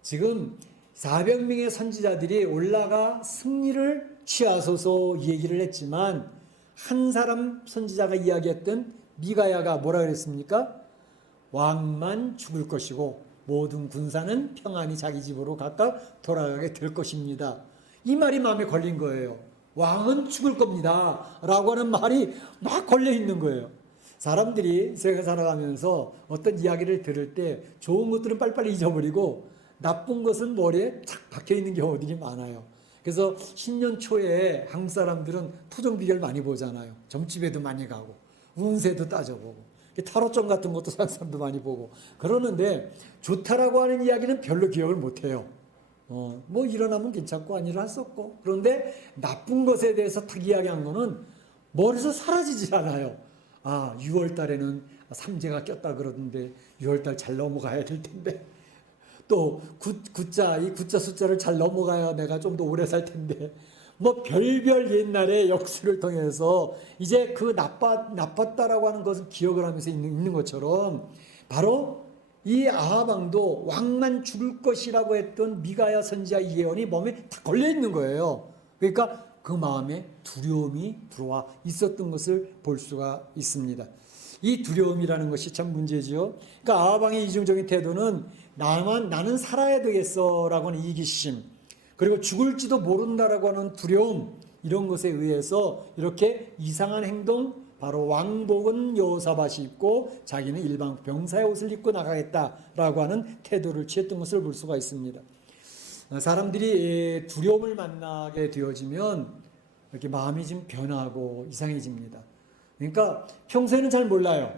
지금 400명의 선지자들이 올라가 승리를 취하소서 얘기를 했지만 한 사람 선지자가 이야기했던 미가야가 뭐라 그랬습니까? 왕만 죽을 것이고 모든 군사는 평안히 자기 집으로 각각 돌아가게 될 것입니다. 이 말이 마음에 걸린 거예요. 왕은 죽을 겁니다 라고 하는 말이 막 걸려 있는 거예요. 사람들이 세상에 살아가면서 어떤 이야기를 들을 때 좋은 것들은 빨리빨리 잊어버리고 나쁜 것은 머리에 착 박혀 있는 경우들이 많아요. 그래서 신년 초에 한국 사람들은 토정 비결 많이 보잖아요. 점집에도 많이 가고 운세도 따져보고 타로점 같은 것도 사람도 많이 보고 그러는데, 좋다라고 하는 이야기는 별로 기억을 못해요. 뭐 일어나면 괜찮고 안 일어날 수 없고, 그런데 나쁜 것에 대해서 탁 이야기한 거는 머리에서 사라지질 않아요. 6월 달에는 삼재가 꼈다 그러던데 6월 달 잘 넘어가야 될 텐데, 또 이 구자 숫자를 잘 넘어가야 내가 좀 더 오래 살 텐데, 뭐 별별 옛날의 역수를 통해서 이제 그 나빴다라고 하는 것을 기억을 하면서 있는 것처럼, 바로 이 아하방도 왕만 죽을 것이라고 했던 미가야 선지자 예언이 몸에 다 걸려 있는 거예요. 그러니까 그 마음에 두려움이 들어와 있었던 것을 볼 수가 있습니다. 이 두려움이라는 것이 참 문제지요. 그러니까 아하방의 이중적인 태도는 나는 살아야 되겠어라고 하는 이기심, 그리고 죽을지도 모른다라고 하는 두려움, 이런 것에 의해서 이렇게 이상한 행동, 바로 왕복은 여호사밧이 입고 자기는 일반 병사의 옷을 입고 나가겠다라고 하는 태도를 취했던 것을 볼 수가 있습니다. 사람들이 두려움을 만나게 되어지면 이렇게 마음이 좀 변하고 이상해집니다. 그러니까 평소에는 잘 몰라요.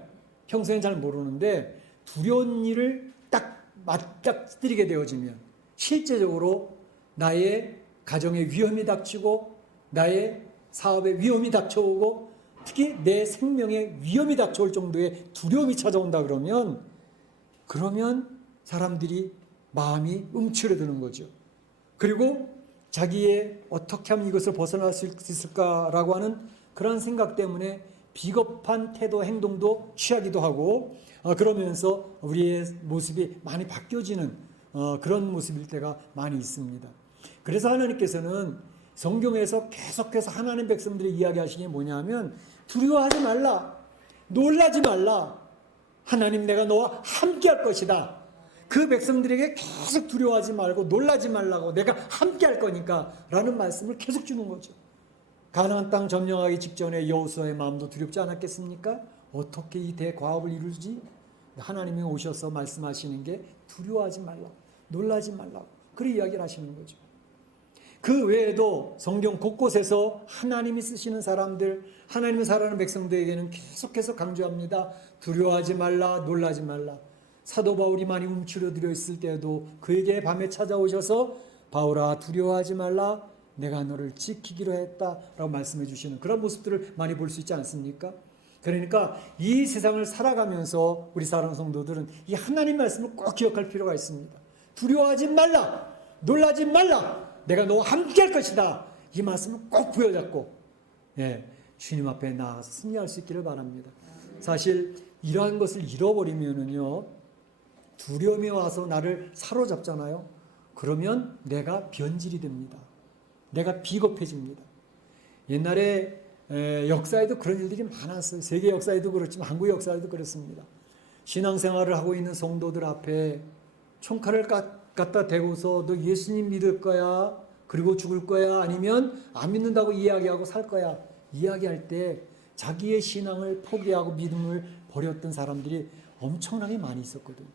평소에는 잘 모르는데 두려운 일을 딱 맞닥뜨리게 되어지면 실제적으로 나의 가정에 위험이 닥치고 나의 사업에 위험이 닥쳐오고 특히 내 생명에 위험이 닥쳐올 정도의 두려움이 찾아온다 그러면 사람들이 마음이 움츠러드는 거죠. 그리고 자기의 어떻게 하면 이것을 벗어날 수 있을까라고 하는 그런 생각 때문에 비겁한 태도, 행동도 취하기도 하고, 그러면서 우리의 모습이 많이 바뀌어지는 그런 모습일 때가 많이 있습니다. 그래서 하나님께서는 성경에서 계속해서 하나님 백성들이 이야기하시는 게 뭐냐면, 두려워하지 말라, 놀라지 말라, 하나님 내가 너와 함께 할 것이다. 그 백성들에게 계속 두려워하지 말고 놀라지 말라고, 내가 함께 할 거니까 라는 말씀을 계속 주는 거죠. 가나안 땅 점령하기 직전에 여호수아의 마음도 두렵지 않았겠습니까? 어떻게 이 대과업을 이루지? 하나님이 오셔서 말씀하시는 게 두려워하지 말라, 놀라지 말라고 그렇게 이야기를 하시는 거죠. 그 외에도 성경 곳곳에서 하나님이 쓰시는 사람들, 하나님을 사랑하는 백성들에게는 계속해서 강조합니다. 두려워하지 말라, 놀라지 말라. 사도 바울이 많이 움츠러들어 있을 때에도 그에게 밤에 찾아오셔서 바울아 두려워하지 말라, 내가 너를 지키기로 했다라고 말씀해 주시는 그런 모습들을 많이 볼 수 있지 않습니까? 그러니까 이 세상을 살아가면서 우리 사랑하는 성도들은 이 하나님 말씀을 꼭 기억할 필요가 있습니다. 두려워하지 말라, 놀라지 말라, 내가 너와 함께 할 것이다. 이 말씀을 꼭 부여잡고 주님 앞에 나아가서 승리할 수 있기를 바랍니다. 사실 이러한 것을 잃어버리면은요, 두려움이 와서 나를 사로잡잖아요. 그러면 내가 변질이 됩니다. 내가 비겁해집니다. 옛날에 역사에도 그런 일들이 많았어요. 세계 역사에도 그렇지만 한국 역사에도 그렇습니다. 신앙생활을 하고 있는 성도들 앞에 총칼을 갖다 대고서 너 예수님 믿을 거야? 그리고 죽을 거야? 아니면 안 믿는다고 이야기하고 살 거야? 이야기할 때 자기의 신앙을 포기하고 믿음을 버렸던 사람들이 엄청나게 많이 있었거든요.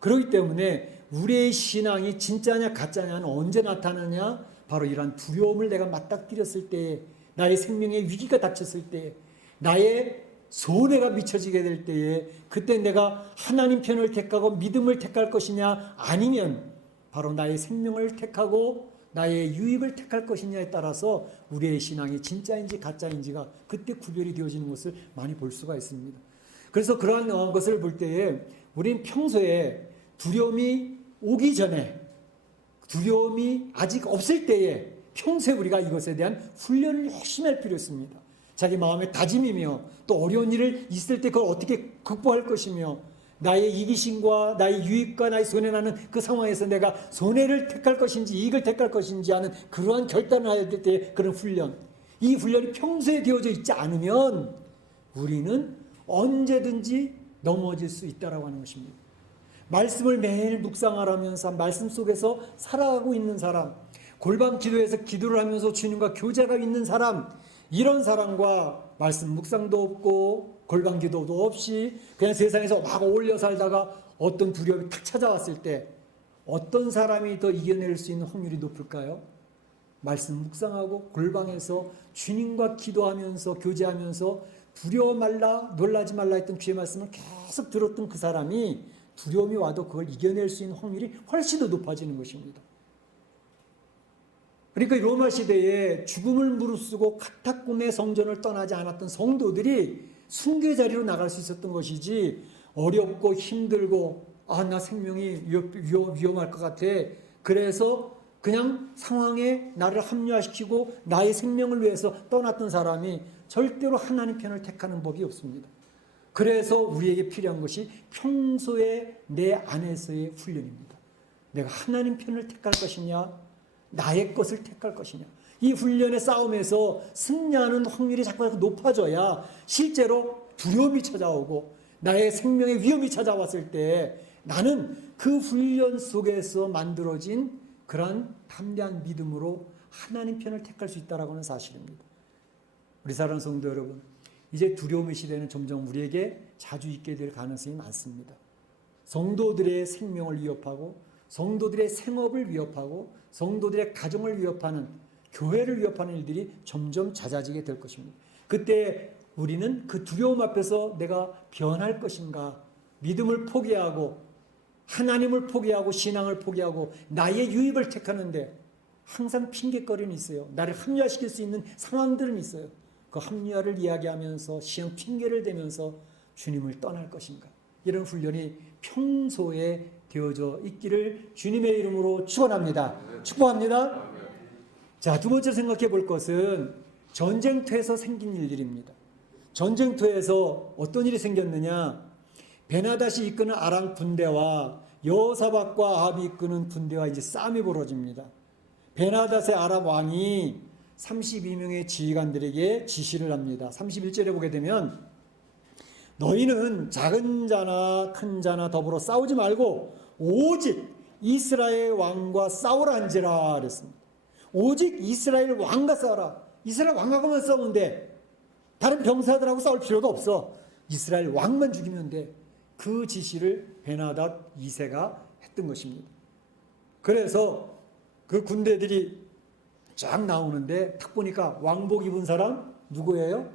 그렇기 때문에 우리의 신앙이 진짜냐 가짜냐는 언제 나타나냐? 바로 이러한 두려움을 내가 맞닥뜨렸을 때에, 나의 생명의 위기가 닥쳤을 때에, 나의 손해가 미쳐지게 될 때에, 그때 내가 하나님 편을 택하고 믿음을 택할 것이냐, 아니면 바로 나의 생명을 택하고 나의 유익을 택할 것이냐에 따라서 우리의 신앙이 진짜인지 가짜인지가 그때 구별이 되어지는 것을 많이 볼 수가 있습니다. 그래서 그러한 것을 볼 때에 우리는 평소에 두려움이 오기 전에, 두려움이 아직 없을 때에 평소에 우리가 이것에 대한 훈련을 열심히 할 필요 있습니다. 자기 마음의 다짐이며 또 어려운 일을 있을 때 그걸 어떻게 극복할 것이며 나의 이기심과 나의 유익과 나의 손해나는 그 상황에서 내가 손해를 택할 것인지 이익을 택할 것인지 하는 그러한 결단을 해야 될 때 그런 훈련, 이 훈련이 평소에 되어져 있지 않으면 우리는 언제든지 넘어질 수 있다라고 하는 것입니다. 말씀을 매일 묵상하라면서 말씀 속에서 살아가고 있는 사람, 골방 기도에서 기도를 하면서 주님과 교제가 있는 사람, 이런 사람과 말씀 묵상도 없고 골방 기도도 없이 그냥 세상에서 막 어울려 살다가 어떤 두려움이 탁 찾아왔을 때 어떤 사람이 더 이겨낼 수 있는 확률이 높을까요? 말씀 묵상하고 골방에서 주님과 기도하면서 교제하면서 두려워 말라, 놀라지 말라 했던 주의 말씀을 계속 들었던 그 사람이 두려움이 와도 그걸 이겨낼 수 있는 확률이 훨씬 더 높아지는 것입니다. 그러니까 로마 시대에 죽음을 무릅쓰고 카타콤의 성전을 떠나지 않았던 성도들이 순교 자리로 나갈 수 있었던 것이지, 어렵고 힘들고 나 생명이 위험할 것 같아, 그래서 그냥 상황에 나를 합리화시키고 나의 생명을 위해서 떠났던 사람이 절대로 하나님 편을 택하는 법이 없습니다. 그래서 우리에게 필요한 것이 평소에 내 안에서의 훈련입니다. 내가 하나님 편을 택할 것이냐, 나의 것을 택할 것이냐. 이 훈련의 싸움에서 승리하는 확률이 자꾸 높아져야 실제로 두려움이 찾아오고 나의 생명의 위험이 찾아왔을 때 나는 그 훈련 속에서 만들어진 그러한 담대한 믿음으로 하나님 편을 택할 수 있다는 사실입니다. 우리 사랑하는 성도 여러분, 이제 두려움의 시대는 점점 우리에게 자주 있게 될 가능성이 많습니다. 성도들의 생명을 위협하고 성도들의 생업을 위협하고 성도들의 가정을 위협하는, 교회를 위협하는 일들이 점점 잦아지게 될 것입니다. 그때 우리는 그 두려움 앞에서 내가 변할 것인가, 믿음을 포기하고 하나님을 포기하고 신앙을 포기하고 나의 유익을 택하는데 항상 핑계거리는 있어요. 나를 합리화시킬 수 있는 상황들은 있어요. 그 합리화를 이야기하면서 시험 핑계를 대면서 주님을 떠날 것인가, 이런 훈련이 평소에 되어져 있기를 주님의 이름으로 축원합니다. 축복합니다. 자, 두 번째 생각해 볼 것은 전쟁터에서 생긴 일들입니다. 전쟁터에서 어떤 일이 생겼느냐, 베나닷이 이끄는 아람 군대와 여호사밧과 아합이 이끄는 군대와 이제 싸움이 벌어집니다. 베나닷의 아람 왕이 32명의 지휘관들에게 지시를 합니다. 31절에 보게 되면 너희는 작은 자나 큰 자나 더불어 싸우지 말고 오직 이스라엘 왕과 싸우라 한지라 그랬습니다. 오직 이스라엘 왕과 싸우라. 이스라엘 왕하고만 싸우면 돼. 다른 병사들하고 싸울 필요도 없어. 이스라엘 왕만 죽이면 돼. 그 지시를 베나닷 2세가 했던 것입니다. 그래서 그 군대들이 쫙 나오는데 딱 보니까 왕복 입은 사람 누구예요?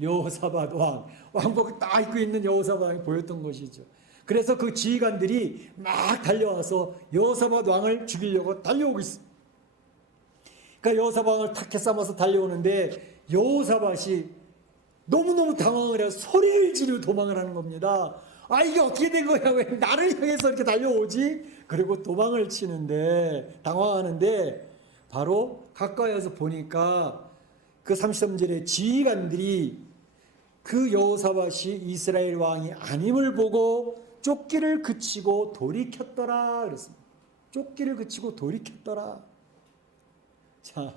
여호사밧 왕. 왕복을 딱 입고 있는 여호사밧 왕이 보였던 것이죠. 그래서 그 지휘관들이 막 달려와서 여호사밧 왕을 죽이려고 달려오고 있습니다. 그러니까 여호사밧을 탁해 삼아서 달려오는데 여호사밧이 너무너무 당황을 해서 소리를 지르고 도망을 하는 겁니다. 아, 이게 어떻게 된 거야? 왜 나를 향해서 이렇게 달려오지? 그리고 도망을 치는데, 당황하는데, 바로 가까이 와서 보니까 그 33절에 지휘관들이 그 여호사밧이 이스라엘 왕이 아님을 보고 쫓기를 그치고 돌이켰더라 그랬습니다. 쫓기를 그치고 돌이켰더라. 자,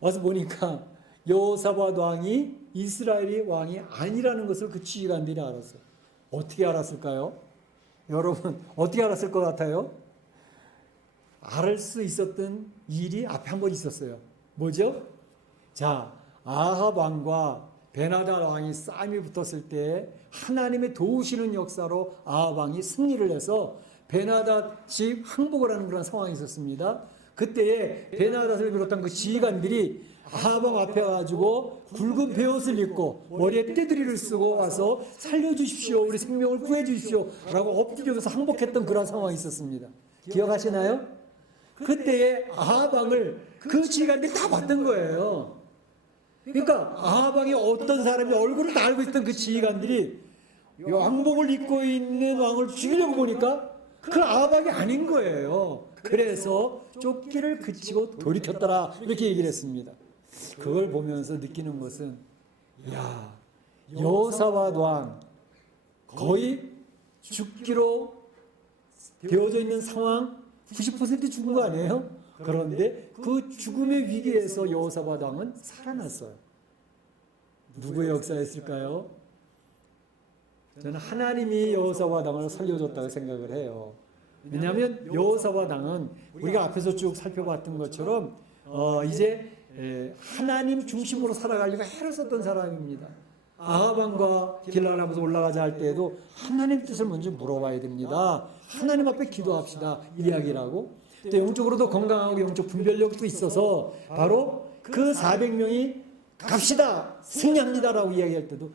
와서 보니까 여호사밧 왕이 이스라엘의 왕이 아니라는 것을 그 지휘관들이 알았어요. 어떻게 알았을까요? 여러분, 어떻게 알았을 것 같아요? 알 수 있었던 일이 앞에 한 번 있었어요. 뭐죠? 자, 아합 왕과 베나다 왕이 싸움이 붙었을 때 하나님의 도우시는 역사로 아합 왕이 승리를 해서 베나닷이 항복을 하는 그런 상황이 있었습니다. 그때에 베나닷을 비롯한 그 지휘관들이 아합 왕 앞에 가지고 굵은 베옷을 입고 머리에 떼드리를 쓰고 와서 살려주십시오, 우리 생명을 구해주십시오 라고 엎드려서 항복했던 그런 상황이 있었습니다. 기억하시나요? 그때에 아합 왕을 그 지휘관들이 다 봤던 거예요. 그러니까 아합 왕이 어떤 사람이 얼굴을 다 알고 있던 그 지휘관들이 왕복을 입고 있는 왕을 죽이려고 보니까 그 아합 왕이 아닌 거예요. 그래서 쫓기를 그치고 돌이켰더라 이렇게 얘기를 했습니다. 그걸 보면서 느끼는 것은, 야, 여호사밧 왕 거의 죽기로 되어져 있는 상황, 90% 죽은 거 아니에요? 그런데 그 죽음의 위기에서 여호사밧 왕은 살아났어요. 누구의 역사였을까요? 저는 하나님이 여호사밧 왕을 살려줬다고 생각을 해요. 왜냐하면 여호사밧 왕은 우리가 앞에서 쭉 살펴봤던 것처럼 이제 하나님 중심으로 살아가려고 애를 썼던 사람입니다. 아합 왕과 길랄하면서 올라가자 할 때에도 하나님 뜻을 먼저 물어봐야 됩니다. 하나님 앞에 기도합시다 이야기라고. 또 영적으로도 건강하고 영적 분별력도 있어서 바로 그 400명이 갑시다 승리합니다라고 이야기할 때도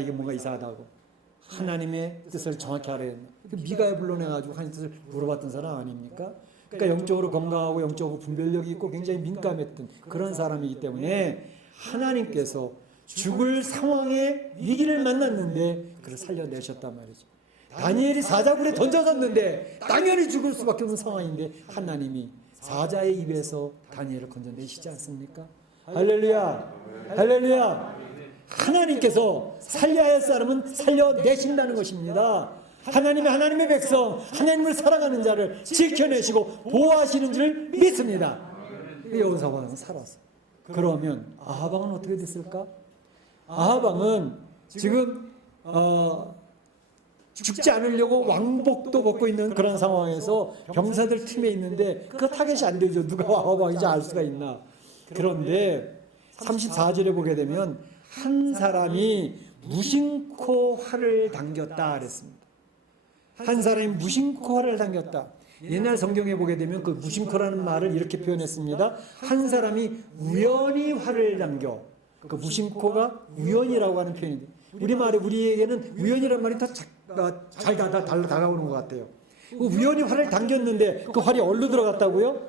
이게 뭔가 이상하다고 하나님의 뜻을 정확히 알아야 된다. 미가에 불러내가지고 하나님 뜻을 물어봤던 사람 아닙니까? 그러니까 영적으로 건강하고 영적으로 분별력이 있고 굉장히 민감했던 그런 사람이기 때문에 하나님께서 죽을 상황에 위기를 만났는데 그를 살려내셨단 말이죠. 다니엘이 사자굴에 던져졌는데 당연히 죽을 수밖에 없는 상황인데 하나님이 사자의 입에서 다니엘을 건져내시지 않습니까? 할렐루야! 할렐루야! 하나님께서 살려야 할 사람은 살려내신다는 것입니다. 하나님의 백성, 하나님을 사랑하는 자를 지켜내시고 보호하시는 줄 믿습니다. 여호사밧 왕은 살았어. 그러면 아합 왕은 어떻게 됐을까? 아합 왕은 지금 죽지 않으려고 왕복도 벗고 있는 그런 상황에서 병사들 틈에 있는데 그 타겟이 안 되죠. 누가 아합 왕인지 알 수가 있나. 그런데 34절에 보게 되면 한 사람이 무심코 활을 당겼다 그랬습니다. 한 사람이 무심코 활을 당겼다. 옛날 성경에 보게 되면 그 무심코라는 말을 이렇게 표현했습니다. 한 사람이 우연히 활을 당겨. 그 무심코가 우연이라고 하는 표현인데 우리말에 우리에게는 우연이라는 말이 더 잘 다가오는 것 같아요. 우연히 활을 당겼는데 그 활이 어디로 들어갔다고요?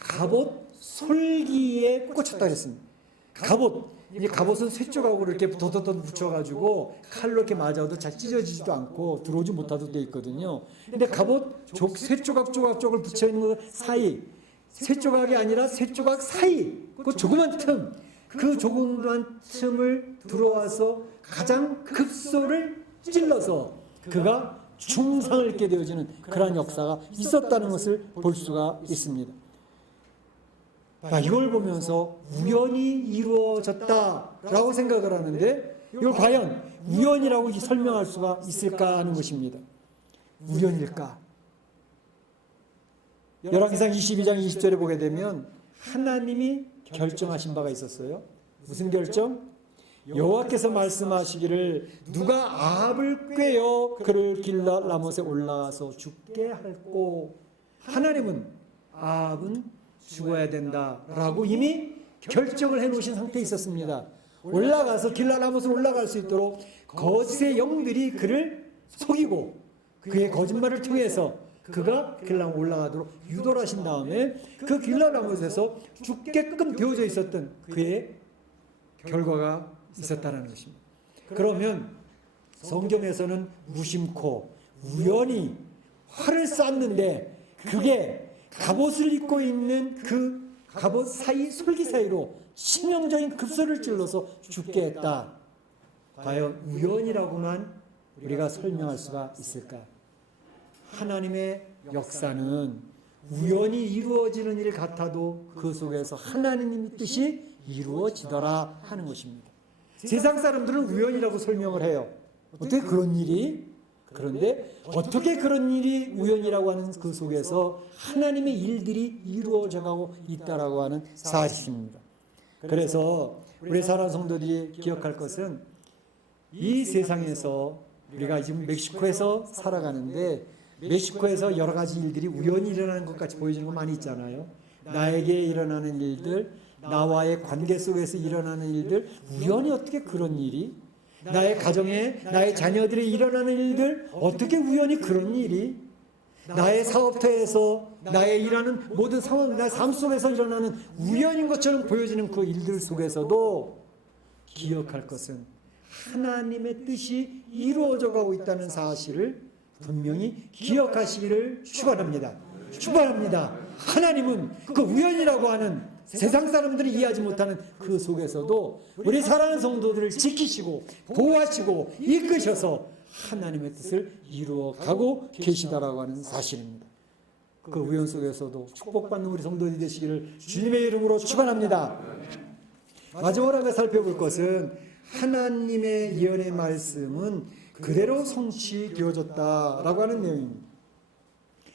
갑옷 솔기에 꽂혔다 그랬습니다. 갑옷은 쇠조각으로 이렇게 도도도 붙여가지고 칼로 이렇게 맞아도 잘 찢어지지도 않고 들어오지 못하도록 되어 있거든요. 근데 갑옷 쇠조각을 붙여있는 그 사이, 쇠조각이 아니라 쇠조각 사이, 그 조그만 틈, 그 조그만 틈을 들어와서 가장 급소를 찔러서 그가 중상을 입게 되어지는 그러한 역사가 있었다는 것을 볼 수가 있습니다. 이걸 보면서 우연히 이루어졌다라고 생각을 하는데 이걸 과연 우연이라고 설명할 수가 있을까 하는 것입니다. 우연일까? 열왕기상 22장 20절에 보게 되면 하나님이 결정하신 바가 있었어요. 무슨 결정? 여호와께서 말씀하시기를 누가 아합을 꾀어 그를 길랏 라못에 올라와서 죽게 할꼬. 하나님은 아합은 죽어야 된다라고 이미 결정을 해놓으신 상태에 있었습니다. 올라가서 길랏 라못에 올라갈 수 있도록 거짓의 영들이 그를 속이고 그의 거짓말을 통해서 그가 길라에 올라가도록 유도를 하신 다음에 그 길라나무에서 죽게끔 되어져 있었던 그의 결과가 있었다는 것입니다. 그러면 성경에서는 무심코 우연히 활을 쐈는데 그게 갑옷을 입고 있는 그 갑옷 사이 솔기 사이로 치명적인 급소를 찔러서 죽게 했다. 과연 우연이라고만 우리가 설명할 수가 있을까? 하나님의 역사는 우연히 이루어지는 일 같아도 그 속에서 하나님의 뜻이 이루어지더라 하는 것입니다. 세상 사람들은 우연이라고 설명을 해요. 어떻게 그런 일이? 그런데 어떻게 그런 일이 우연이라고 하는 그 속에서 하나님의 일들이 이루어져 가고 있다라고 하는 사실입니다. 그래서 우리 사랑하는 성도들이 기억할 것은 이 세상에서 우리가 지금 멕시코에서 살아가는데 멕시코에서 여러 가지 일들이 우연히 일어나는 것 같이 보여지는 거 많이 있잖아요. 나에게 일어나는 일들, 나와의 관계 속에서 일어나는 일들, 우연히 어떻게 그런 일이? 나의 가정에 나의 자녀들이 일어나는 일들, 어떻게 우연히 그런 일이? 나의 사업터에서 나의 일하는 모든 상황, 나의 삶 속에서 일어나는 우연인 것처럼 보여지는 그 일들 속에서도 기억할 것은 하나님의 뜻이 이루어져 가고 있다는 사실을 분명히 기억하시기를 축원합니다. 축원합니다. 하나님은 그 우연이라고 하는 세상 사람들이 이해하지 못하는 그 속에서도 우리 사랑하는 성도들을 지키시고 보호하시고 이끄셔서 하나님의 뜻을 이루어가고 계시다라고 하는 사실입니다. 그 우연 속에서도 축복받는 우리 성도들이 되시기를 주님의 이름으로 축원합니다. 마지막으로 살펴볼 것은 하나님의 예언의 말씀은 그대로 성취되어졌다라고 하는 내용입니다.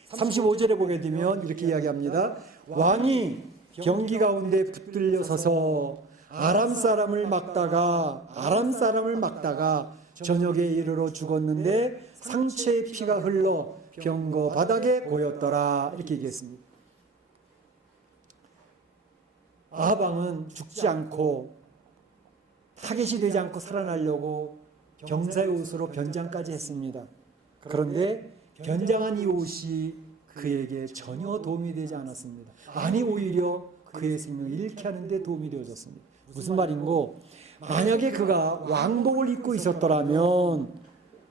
35절에 보게 되면 이렇게 이야기합니다. 왕이 경기 가운데 붙들려 서서 아람 사람을 막다가 저녁에 이르러 죽었는데 상체의 피가 흘러 병거 바닥에 고였더라 이렇게 얘기했습니다. 아합왕은 죽지 않고 타겟이 되지 않고 살아나려고 병사의 옷으로 변장까지 했습니다. 그런데 변장한 이 옷이 그에게 전혀 도움이 되지 않았습니다. 아니 오히려 그의 생명을 잃게 하는 데 도움이 되어졌습니다. 무슨 말인고? 만약에 그가 왕복을 입고 있었더라면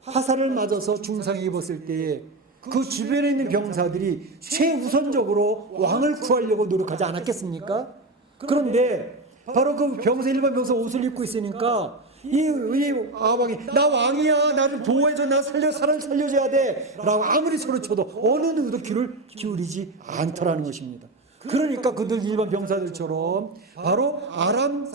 화살을 맞아서 중상에 입었을 때 그 주변에 있는 병사들이 최우선적으로 왕을 구하려고 노력하지 않았겠습니까? 그런데 바로 그 병사, 일반 병사 옷을 입고 있으니까 이 아합왕이 나 왕이야, 나를 보호해줘, 나 사람 살려줘야 돼 라고 아무리 소리쳐도 어느 누구도 귀를 기울이지 않더라는 것입니다. 그러니까 그들 일반 병사들처럼 바로 아람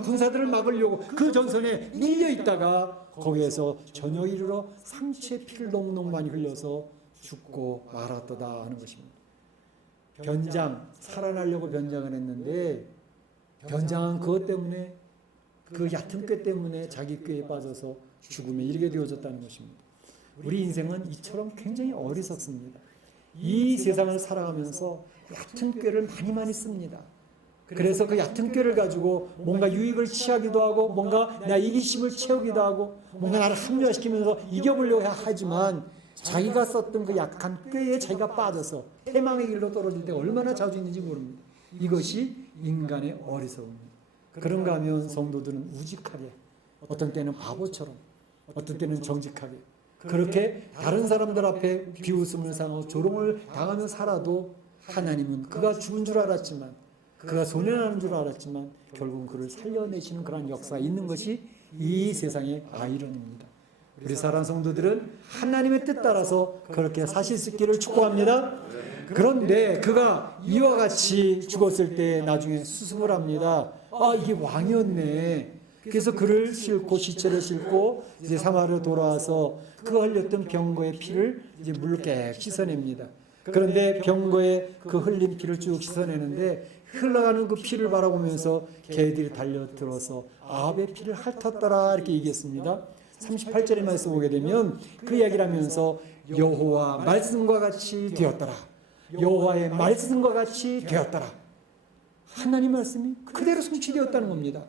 군사들을 막으려고 그 전선에 밀려 있다가 거기에서 저녁 이르러 상체에 피를 너무너무 많이 흘려서 죽고 말았도다 하는 것입니다. 살아나려고 변장을 했는데 변장한 그것 때문에 그 얕은 꾀 때문에 자기 꾀에 빠져서 죽음에 이르게 되어졌다는 것입니다. 우리 인생은 이처럼 굉장히 어리석습니다. 이 세상을 살아가면서 얕은 꾀를 많이 씁니다. 그래서 그 얕은 꾀를 가지고 뭔가 유익을 취하기도 하고 뭔가 나 이기심을 채우기도 하고 뭔가 나를 합리화시키면서 이겨보려고 하지만 자기가 썼던 그 약한 꾀에 자기가 빠져서 패망의 길로 떨어질 때가 얼마나 자주 있는지 모릅니다. 이것이 인간의 어리석음입니다. 그런가 하면 성도들은 우직하게, 어떤 때는 바보처럼, 어떤 때는 정직하게 그렇게 다른 사람들 앞에 비웃음을 당하고 조롱을 당하며 살아도 하나님은 그가 죽은 줄 알았지만, 그가 소년하는 줄 알았지만 결국은 그를 살려내시는 그런 역사가 있는 것이 이 세상의 아이러니입니다. 우리 사랑하는 성도들은 하나님의 뜻 따라서 그렇게 사실 수 있기를 축복합니다. 그런데 그가 이와 같이 죽었을 때 나중에 수습을 합니다. 아, 이게 왕이었네. 그래서 그를 싣고 시체를 싣고 이제 사마리아로 돌아와서 그 흘렸던 병거의 피를 이제 물로 깨끗이 씻어냅니다. 그런데 병거에 그 흘린 피를 쭉 씻어내는데 흘러가는 그 피를 바라보면서 개들이 달려들어서 아합의 피를 핥았더라 이렇게 얘기했습니다. 38절의 말씀 보게 되면 그 이야기를 하면서 여호와 말씀과 같이 되었더라. 여호와의 말씀과 같이 되었더라. 하나님 말씀이 그대로 성취되었다는 겁니다.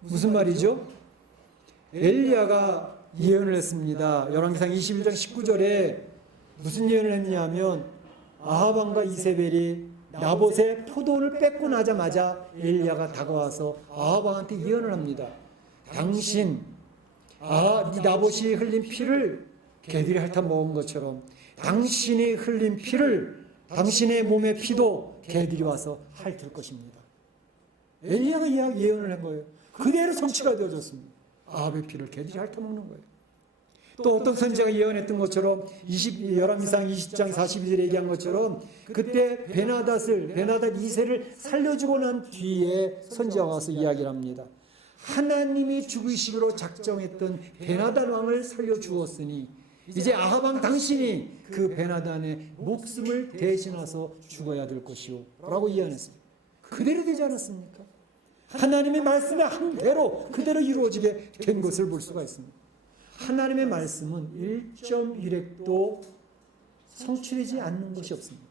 무슨 말이죠? 엘리야가 예언을 했습니다. 열왕기상 21장 19절에 무슨 예언을 했느냐 하면 아합 왕과 이세벨이 나봇의 포도를 뺏고 나자마자 엘리야가 다가와서 아합 왕한테 예언을 합니다. 당신 이 나봇이 흘린 피를 개들이 핥아 먹은 것처럼 당신이 흘린 피를 당신의 몸의 피도 개들이 와서 핥을 것입니다. 엘리야가 예언을 한 거예요. 그대로 성취가 되어졌습니다. 아합의 피를 개들이 핥아먹는 거예요. 또 어떤 선지자가 예언했던 것처럼 열왕기상 20장 42절에 얘기한 것처럼 그때 베나닷 2세를 살려주고 난 뒤에 선지자가 와서 이야기를 합니다. 하나님이 죽이시기로 작정했던 베나닷 왕을 살려주었으니 이제 아합 왕 당신이 그 베나닷의 목숨을 대신해서 죽어야 될 것이오 라고 예언했습니다. 그대로 되지 않았습니까? 하나님의 말씀이 한 대로 그대로 이루어지게 된 것을 볼 수가 있습니다. 하나님의 말씀은 1.1획도 성취되지 않는 것이 없습니다.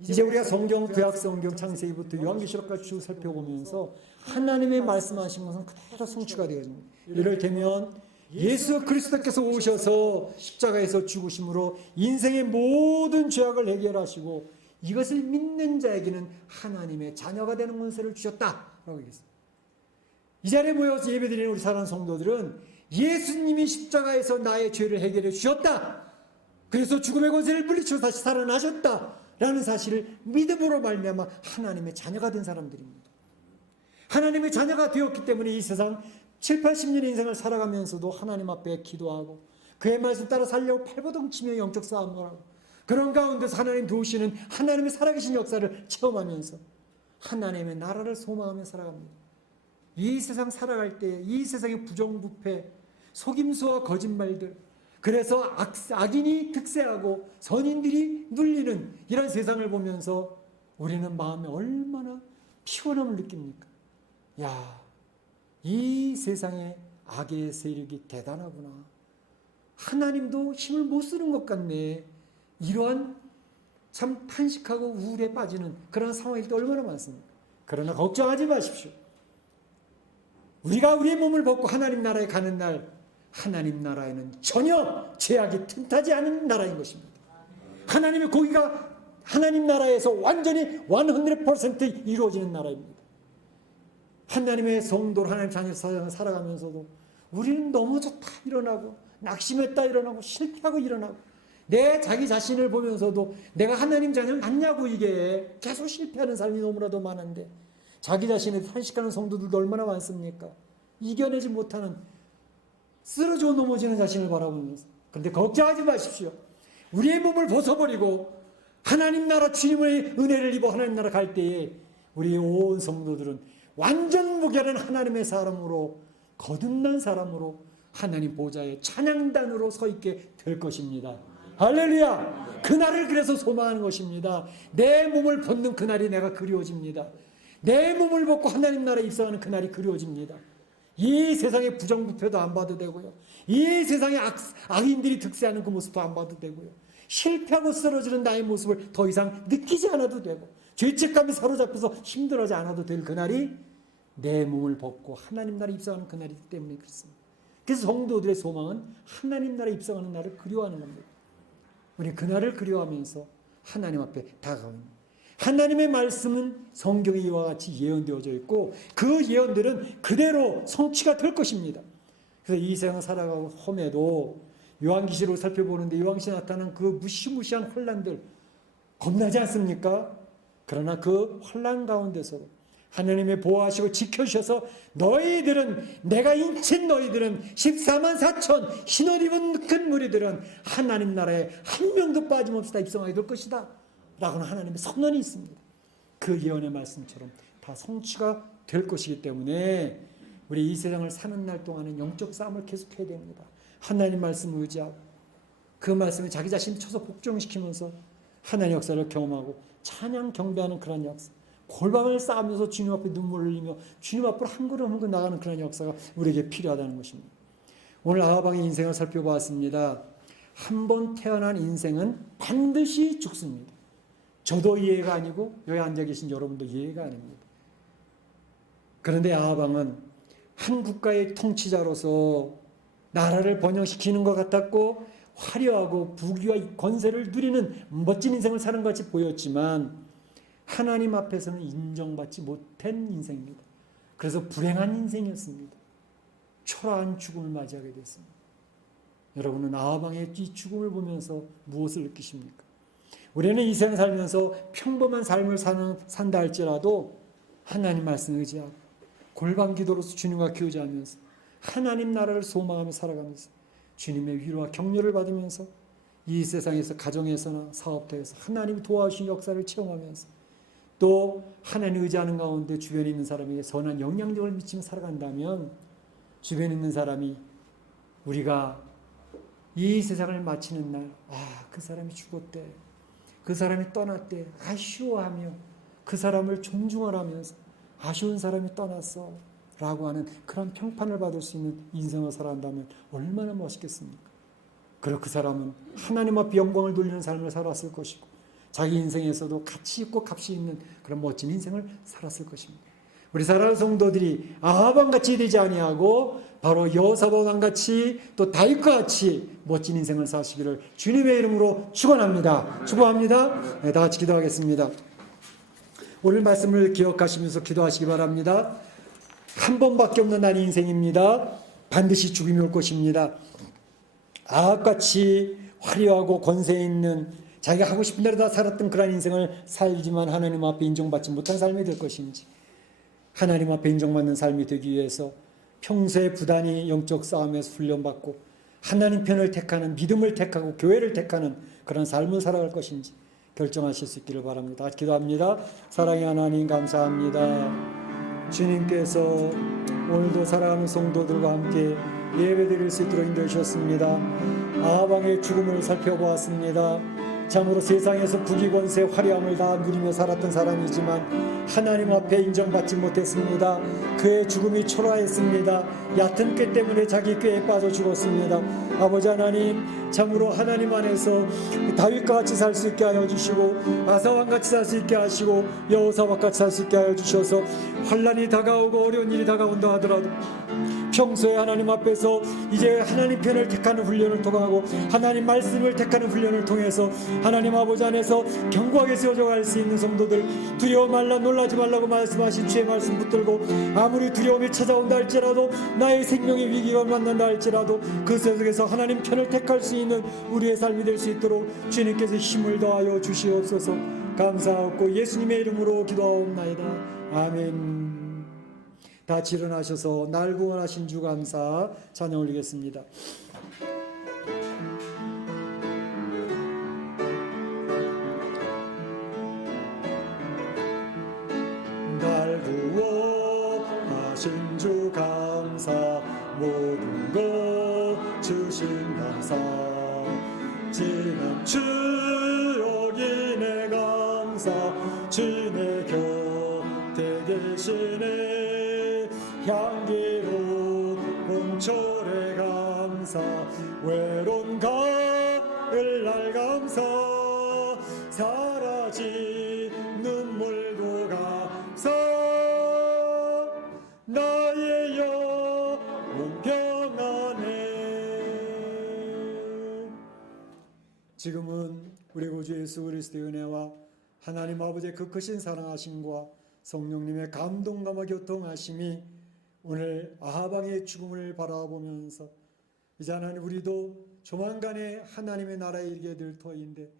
이제 우리가 성경, 구약 성경 창세기부터 요한계시록까지 쭉 살펴보면서 하나님의 말씀하신 것은 그대로 성취가 되어집니다. 예를 들면 예수 그리스도께서 오셔서 십자가에서 죽으심으로 인생의 모든 죄악을 해결하시고 이것을 믿는 자에게는 하나님의 자녀가 되는 권세를 주셨다라고 얘기했습니다. 이 자리에 모여서 예배드리는 우리 사랑하는 성도들은 예수님이 십자가에서 나의 죄를 해결해 주셨다. 그래서 죽음의 권세를 물리치고 다시 살아나셨다라는 사실을 믿음으로 말미암아 하나님의 자녀가 된 사람들입니다. 하나님의 자녀가 되었기 때문에 이 세상 7, 80년의 인생을 살아가면서도 하나님 앞에 기도하고 그의 말씀 따라 살려고 팔보동치며 영적 싸움을 하고 그런 가운데서 하나님 도우시는 하나님의 살아계신 역사를 체험하면서 하나님의 나라를 소망하며 살아갑니다. 이 세상 살아갈 때 이 세상의 부정부패, 속임수와 거짓말들, 그래서 악인이 득세하고 선인들이 눌리는 이런 세상을 보면서 우리는 마음에 얼마나 피곤함을 느낍니까? 야, 이 세상의 악의 세력이 대단하구나. 하나님도 힘을 못 쓰는 것 같네. 이러한 참 탄식하고 우울에 빠지는 그런 상황일 때 얼마나 많습니까? 그러나 걱정하지 마십시오. 우리가 우리의 몸을 벗고 하나님 나라에 가는 날 하나님 나라에는 전혀 죄악이 틈타지 않은 나라인 것입니다. 하나님의 공의가 하나님 나라에서 완전히 100% 이루어지는 나라입니다. 하나님의 성도로 하나님 자녀 살아가면서도 우리는 넘어졌다 일어나고 낙심했다 일어나고 실패하고 일어나고 내 자기 자신을 보면서도 내가 하나님 자녀 맞냐고 이게 계속 실패하는 사람이 너무나도 많은데 자기 자신을 탄식하는 성도들도 얼마나 많습니까? 이겨내지 못하는 쓰러져 넘어지는 자신을 바라보면서. 그런데 걱정하지 마십시오. 우리의 몸을 벗어버리고 하나님 나라 주님의 은혜를 입어 하나님 나라 갈 때에 우리 온 성도들은 완전 무결한 하나님의 사람으로 거듭난 사람으로 하나님 보좌의 찬양단으로 서 있게 될 것입니다. 할렐루야! 그날을 그래서 소망하는 것입니다. 내 몸을 벗는 그날이 내가 그리워집니다. 내 몸을 벗고 하나님 나라에 입성하는 그날이 그리워집니다. 이 세상의 부정부패도 안 봐도 되고요. 이 세상의 악인들이 득세하는 그 모습도 안 봐도 되고요. 실패하고 쓰러지는 나의 모습을 더 이상 느끼지 않아도 되고 죄책감이 사로잡혀서 힘들어하지 않아도 될 그날이 내 몸을 벗고 하나님 나라에 입성하는 그날이기 때문에 그렇습니다. 그래서 성도들의 소망은 하나님 나라에 입성하는 날을 그리워하는 겁니다. 우리 그날을 그리워하면서 하나님 앞에 다가옵니다. 하나님의 말씀은 성경에 이와 같이 예언되어져 있고 그 예언들은 그대로 성취가 될 것입니다. 그래서 이 세상 살아가고 험해도 요한계시록을 살펴보는데 요한계시록에 나타난 그 무시무시한 혼란들 겁나지 않습니까? 그러나 그 혼란 가운데서도 하나님의 보호하시고 지켜주셔서 너희들은 내가 인친 너희들은 14만 4천 흰옷 입은 큰 무리들은 하나님 나라에 한 명도 빠짐없이 다 입성하게 될 것이다 라고는 하나님의 선언이 있습니다. 그 예언의 말씀처럼 다 성취가 될 것이기 때문에 우리 이 세상을 사는 날 동안은 영적 싸움을 계속해야 됩니다. 하나님 말씀을 의지하고 그 말씀에 자기 자신을 쳐서 복종시키면서 하나님의 역사를 경험하고 찬양 경배하는 그런 역사, 골방을 쌓으면서 주님 앞에 눈물을 흘리며 주님 앞으로 한 걸음 한 걸음 나가는 그런 역사가 우리에게 필요하다는 것입니다. 오늘 아합 왕의 인생을 살펴보았습니다. 한 번 태어난 인생은 반드시 죽습니다. 저도 이해가 아니고 여기 앉아 계신 여러분도 이해가 아닙니다. 그런데 아합 왕은 한 국가의 통치자로서 나라를 번영시키는 것 같았고 화려하고 부귀와 권세를 누리는 멋진 인생을 사는 것 같이 보였지만 하나님 앞에서는 인정받지 못한 인생입니다. 그래서 불행한 인생이었습니다. 초라한 죽음을 맞이하게 됐습니다. 여러분은 아하방의 이 죽음을 보면서 무엇을 느끼십니까? 우리는 이 세상 살면서 평범한 삶을 산다 할지라도 하나님 말씀을 의지하고 골방 기도로서 주님과 교제하면서 하나님 나라를 소망하며 살아가면서 주님의 위로와 격려를 받으면서 이 세상에서 가정에서나 사업터에서 하나님이 도와주신 역사를 체험하면서 또 하나님 의지하는 가운데 주변에 있는 사람에게 선한 영향력을 미치며 살아간다면 주변에 있는 사람이 우리가 이 세상을 마치는 날, 그 사람이 죽었대, 그 사람이 떠났대, 아쉬워하며 그 사람을 존중하라면서 아쉬운 사람이 떠났어 라고 하는 그런 평판을 받을 수 있는 인생을 살아간다면 얼마나 멋있겠습니까? 그리고 그 사람은 하나님 앞에 영광을 돌리는 삶을 살았을 것이고 자기 인생에서도 가치 있고 값이 있는 그런 멋진 인생을 살았을 것입니다. 우리 사랑하는 성도들이 아하방같이 되지 아니하고 바로 여호사밧왕같이 또 다윗과같이 멋진 인생을 사시기를 주님의 이름으로 축원합니다. 축원합니다. 네, 다 같이 기도하겠습니다. 오늘 말씀을 기억하시면서 기도하시기 바랍니다. 한 번밖에 없는 날 인생입니다. 반드시 죽음이 올 것입니다. 아합같이 화려하고 권세 있는 자기가 하고 싶은 대로 다 살았던 그런 인생을 살지만 하나님 앞에 인정받지 못한 삶이 될 것인지, 하나님 앞에 인정받는 삶이 되기 위해서 평소에 부단히 영적 싸움에서 훈련받고 하나님 편을 택하는, 믿음을 택하고 교회를 택하는 그런 삶을 살아갈 것인지 결정하실 수 있기를 바랍니다. 기도합니다. 사랑의 하나님 감사합니다. 주님께서 오늘도 사랑하는 성도들과 함께 예배드릴 수 있도록 인도해 주셨습니다. 아하방의 죽음을 살펴보았습니다. 참으로 세상에서 부귀권세 화려함을 다 누리며 살았던 사람이지만 하나님 앞에 인정받지 못했습니다. 그의 죽음이 초라했습니다. 얕은 꾀 때문에 자기 꾀에 빠져 죽었습니다. 아버지 하나님, 참으로 하나님 안에서 다윗과 같이 살 수 있게 하여 주시고 아사왕 같이 살 수 있게 하시고 여호사밧 같이 살 수 있게 하여 주셔서 환난이 다가오고 어려운 일이 다가온다 하더라도 평소에 하나님 앞에서 이제 하나님 편을 택하는 훈련을 통하고 하나님 말씀을 택하는 훈련을 통해서 하나님 아버지 안에서 견고하게 세워져 갈 수 있는 성도들, 두려워 말라 놀라지 말라고 말씀하신 주의 말씀 붙들고 아무리 두려움이 찾아온다 할지라도 나의 생명의 위기가 만난다 할지라도 그 속에서 하나님 편을 택할 수 있는 우리의 삶이 될 수 있도록 주님께서 힘을 더하여 주시옵소서. 감사하고 예수님의 이름으로 기도하옵나이다. 아멘. 다 같이 일어나셔서 날 구원하신 주 감사 찬양 올리겠습니다. 날 구원하신 주 감사, 모든 것 주신 감사, 지난 추억이네 감사, 주내 곁에 계시네 향기로운 철의 감사, 외로운 가을 날 감사, 사라진 눈물도 감사, 나의 영혼 평안해. 지금은 우리 구주 예수 그리스도의 은혜와 하나님 아버지의 그 크신 사랑하심과 성령님의 감동감과 교통하심이 오늘 아하방의 죽음을 바라보면서 이제 하나님 우리도 조만간에 하나님의 나라에 이르게 될 터인데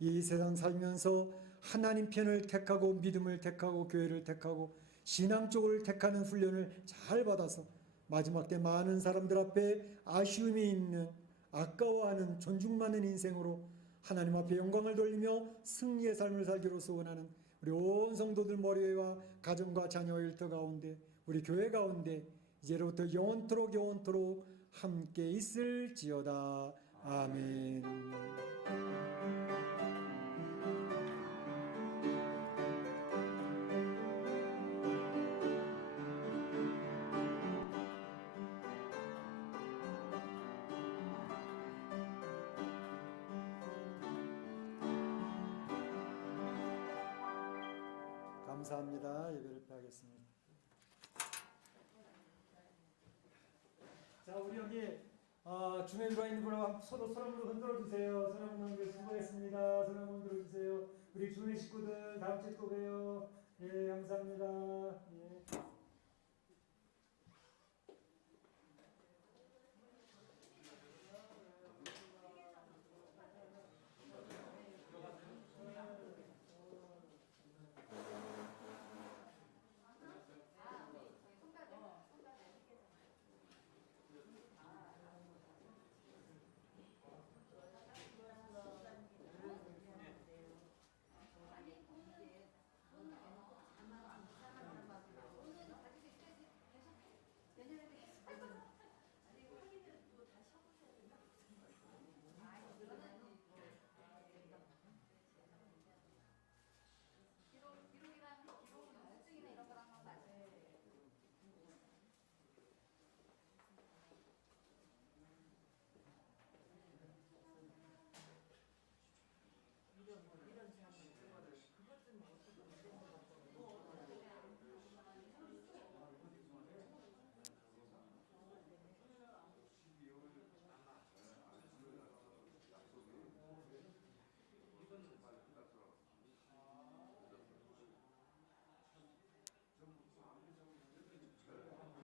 이 세상 살면서 하나님 편을 택하고 믿음을 택하고 교회를 택하고 신앙 쪽을 택하는 훈련을 잘 받아서 마지막 때 많은 사람들 앞에 아쉬움이 있는, 아까워하는, 존중받는 인생으로 하나님 앞에 영광을 돌리며 승리의 삶을 살기로 소원하는 우리 온 성도들 머리와 가정과 자녀 일터 가운데 우리 교회 가운데 이제로부터 영원토록 함께 있을지어다. 아멘. 감사합니다. 예배를 펴겠습니다. 자, 우리 여기 줌에 들어와 있는 분하고 서로 손 한번 흔들어 주세요. 손 한번 흔들어 수고했습니다.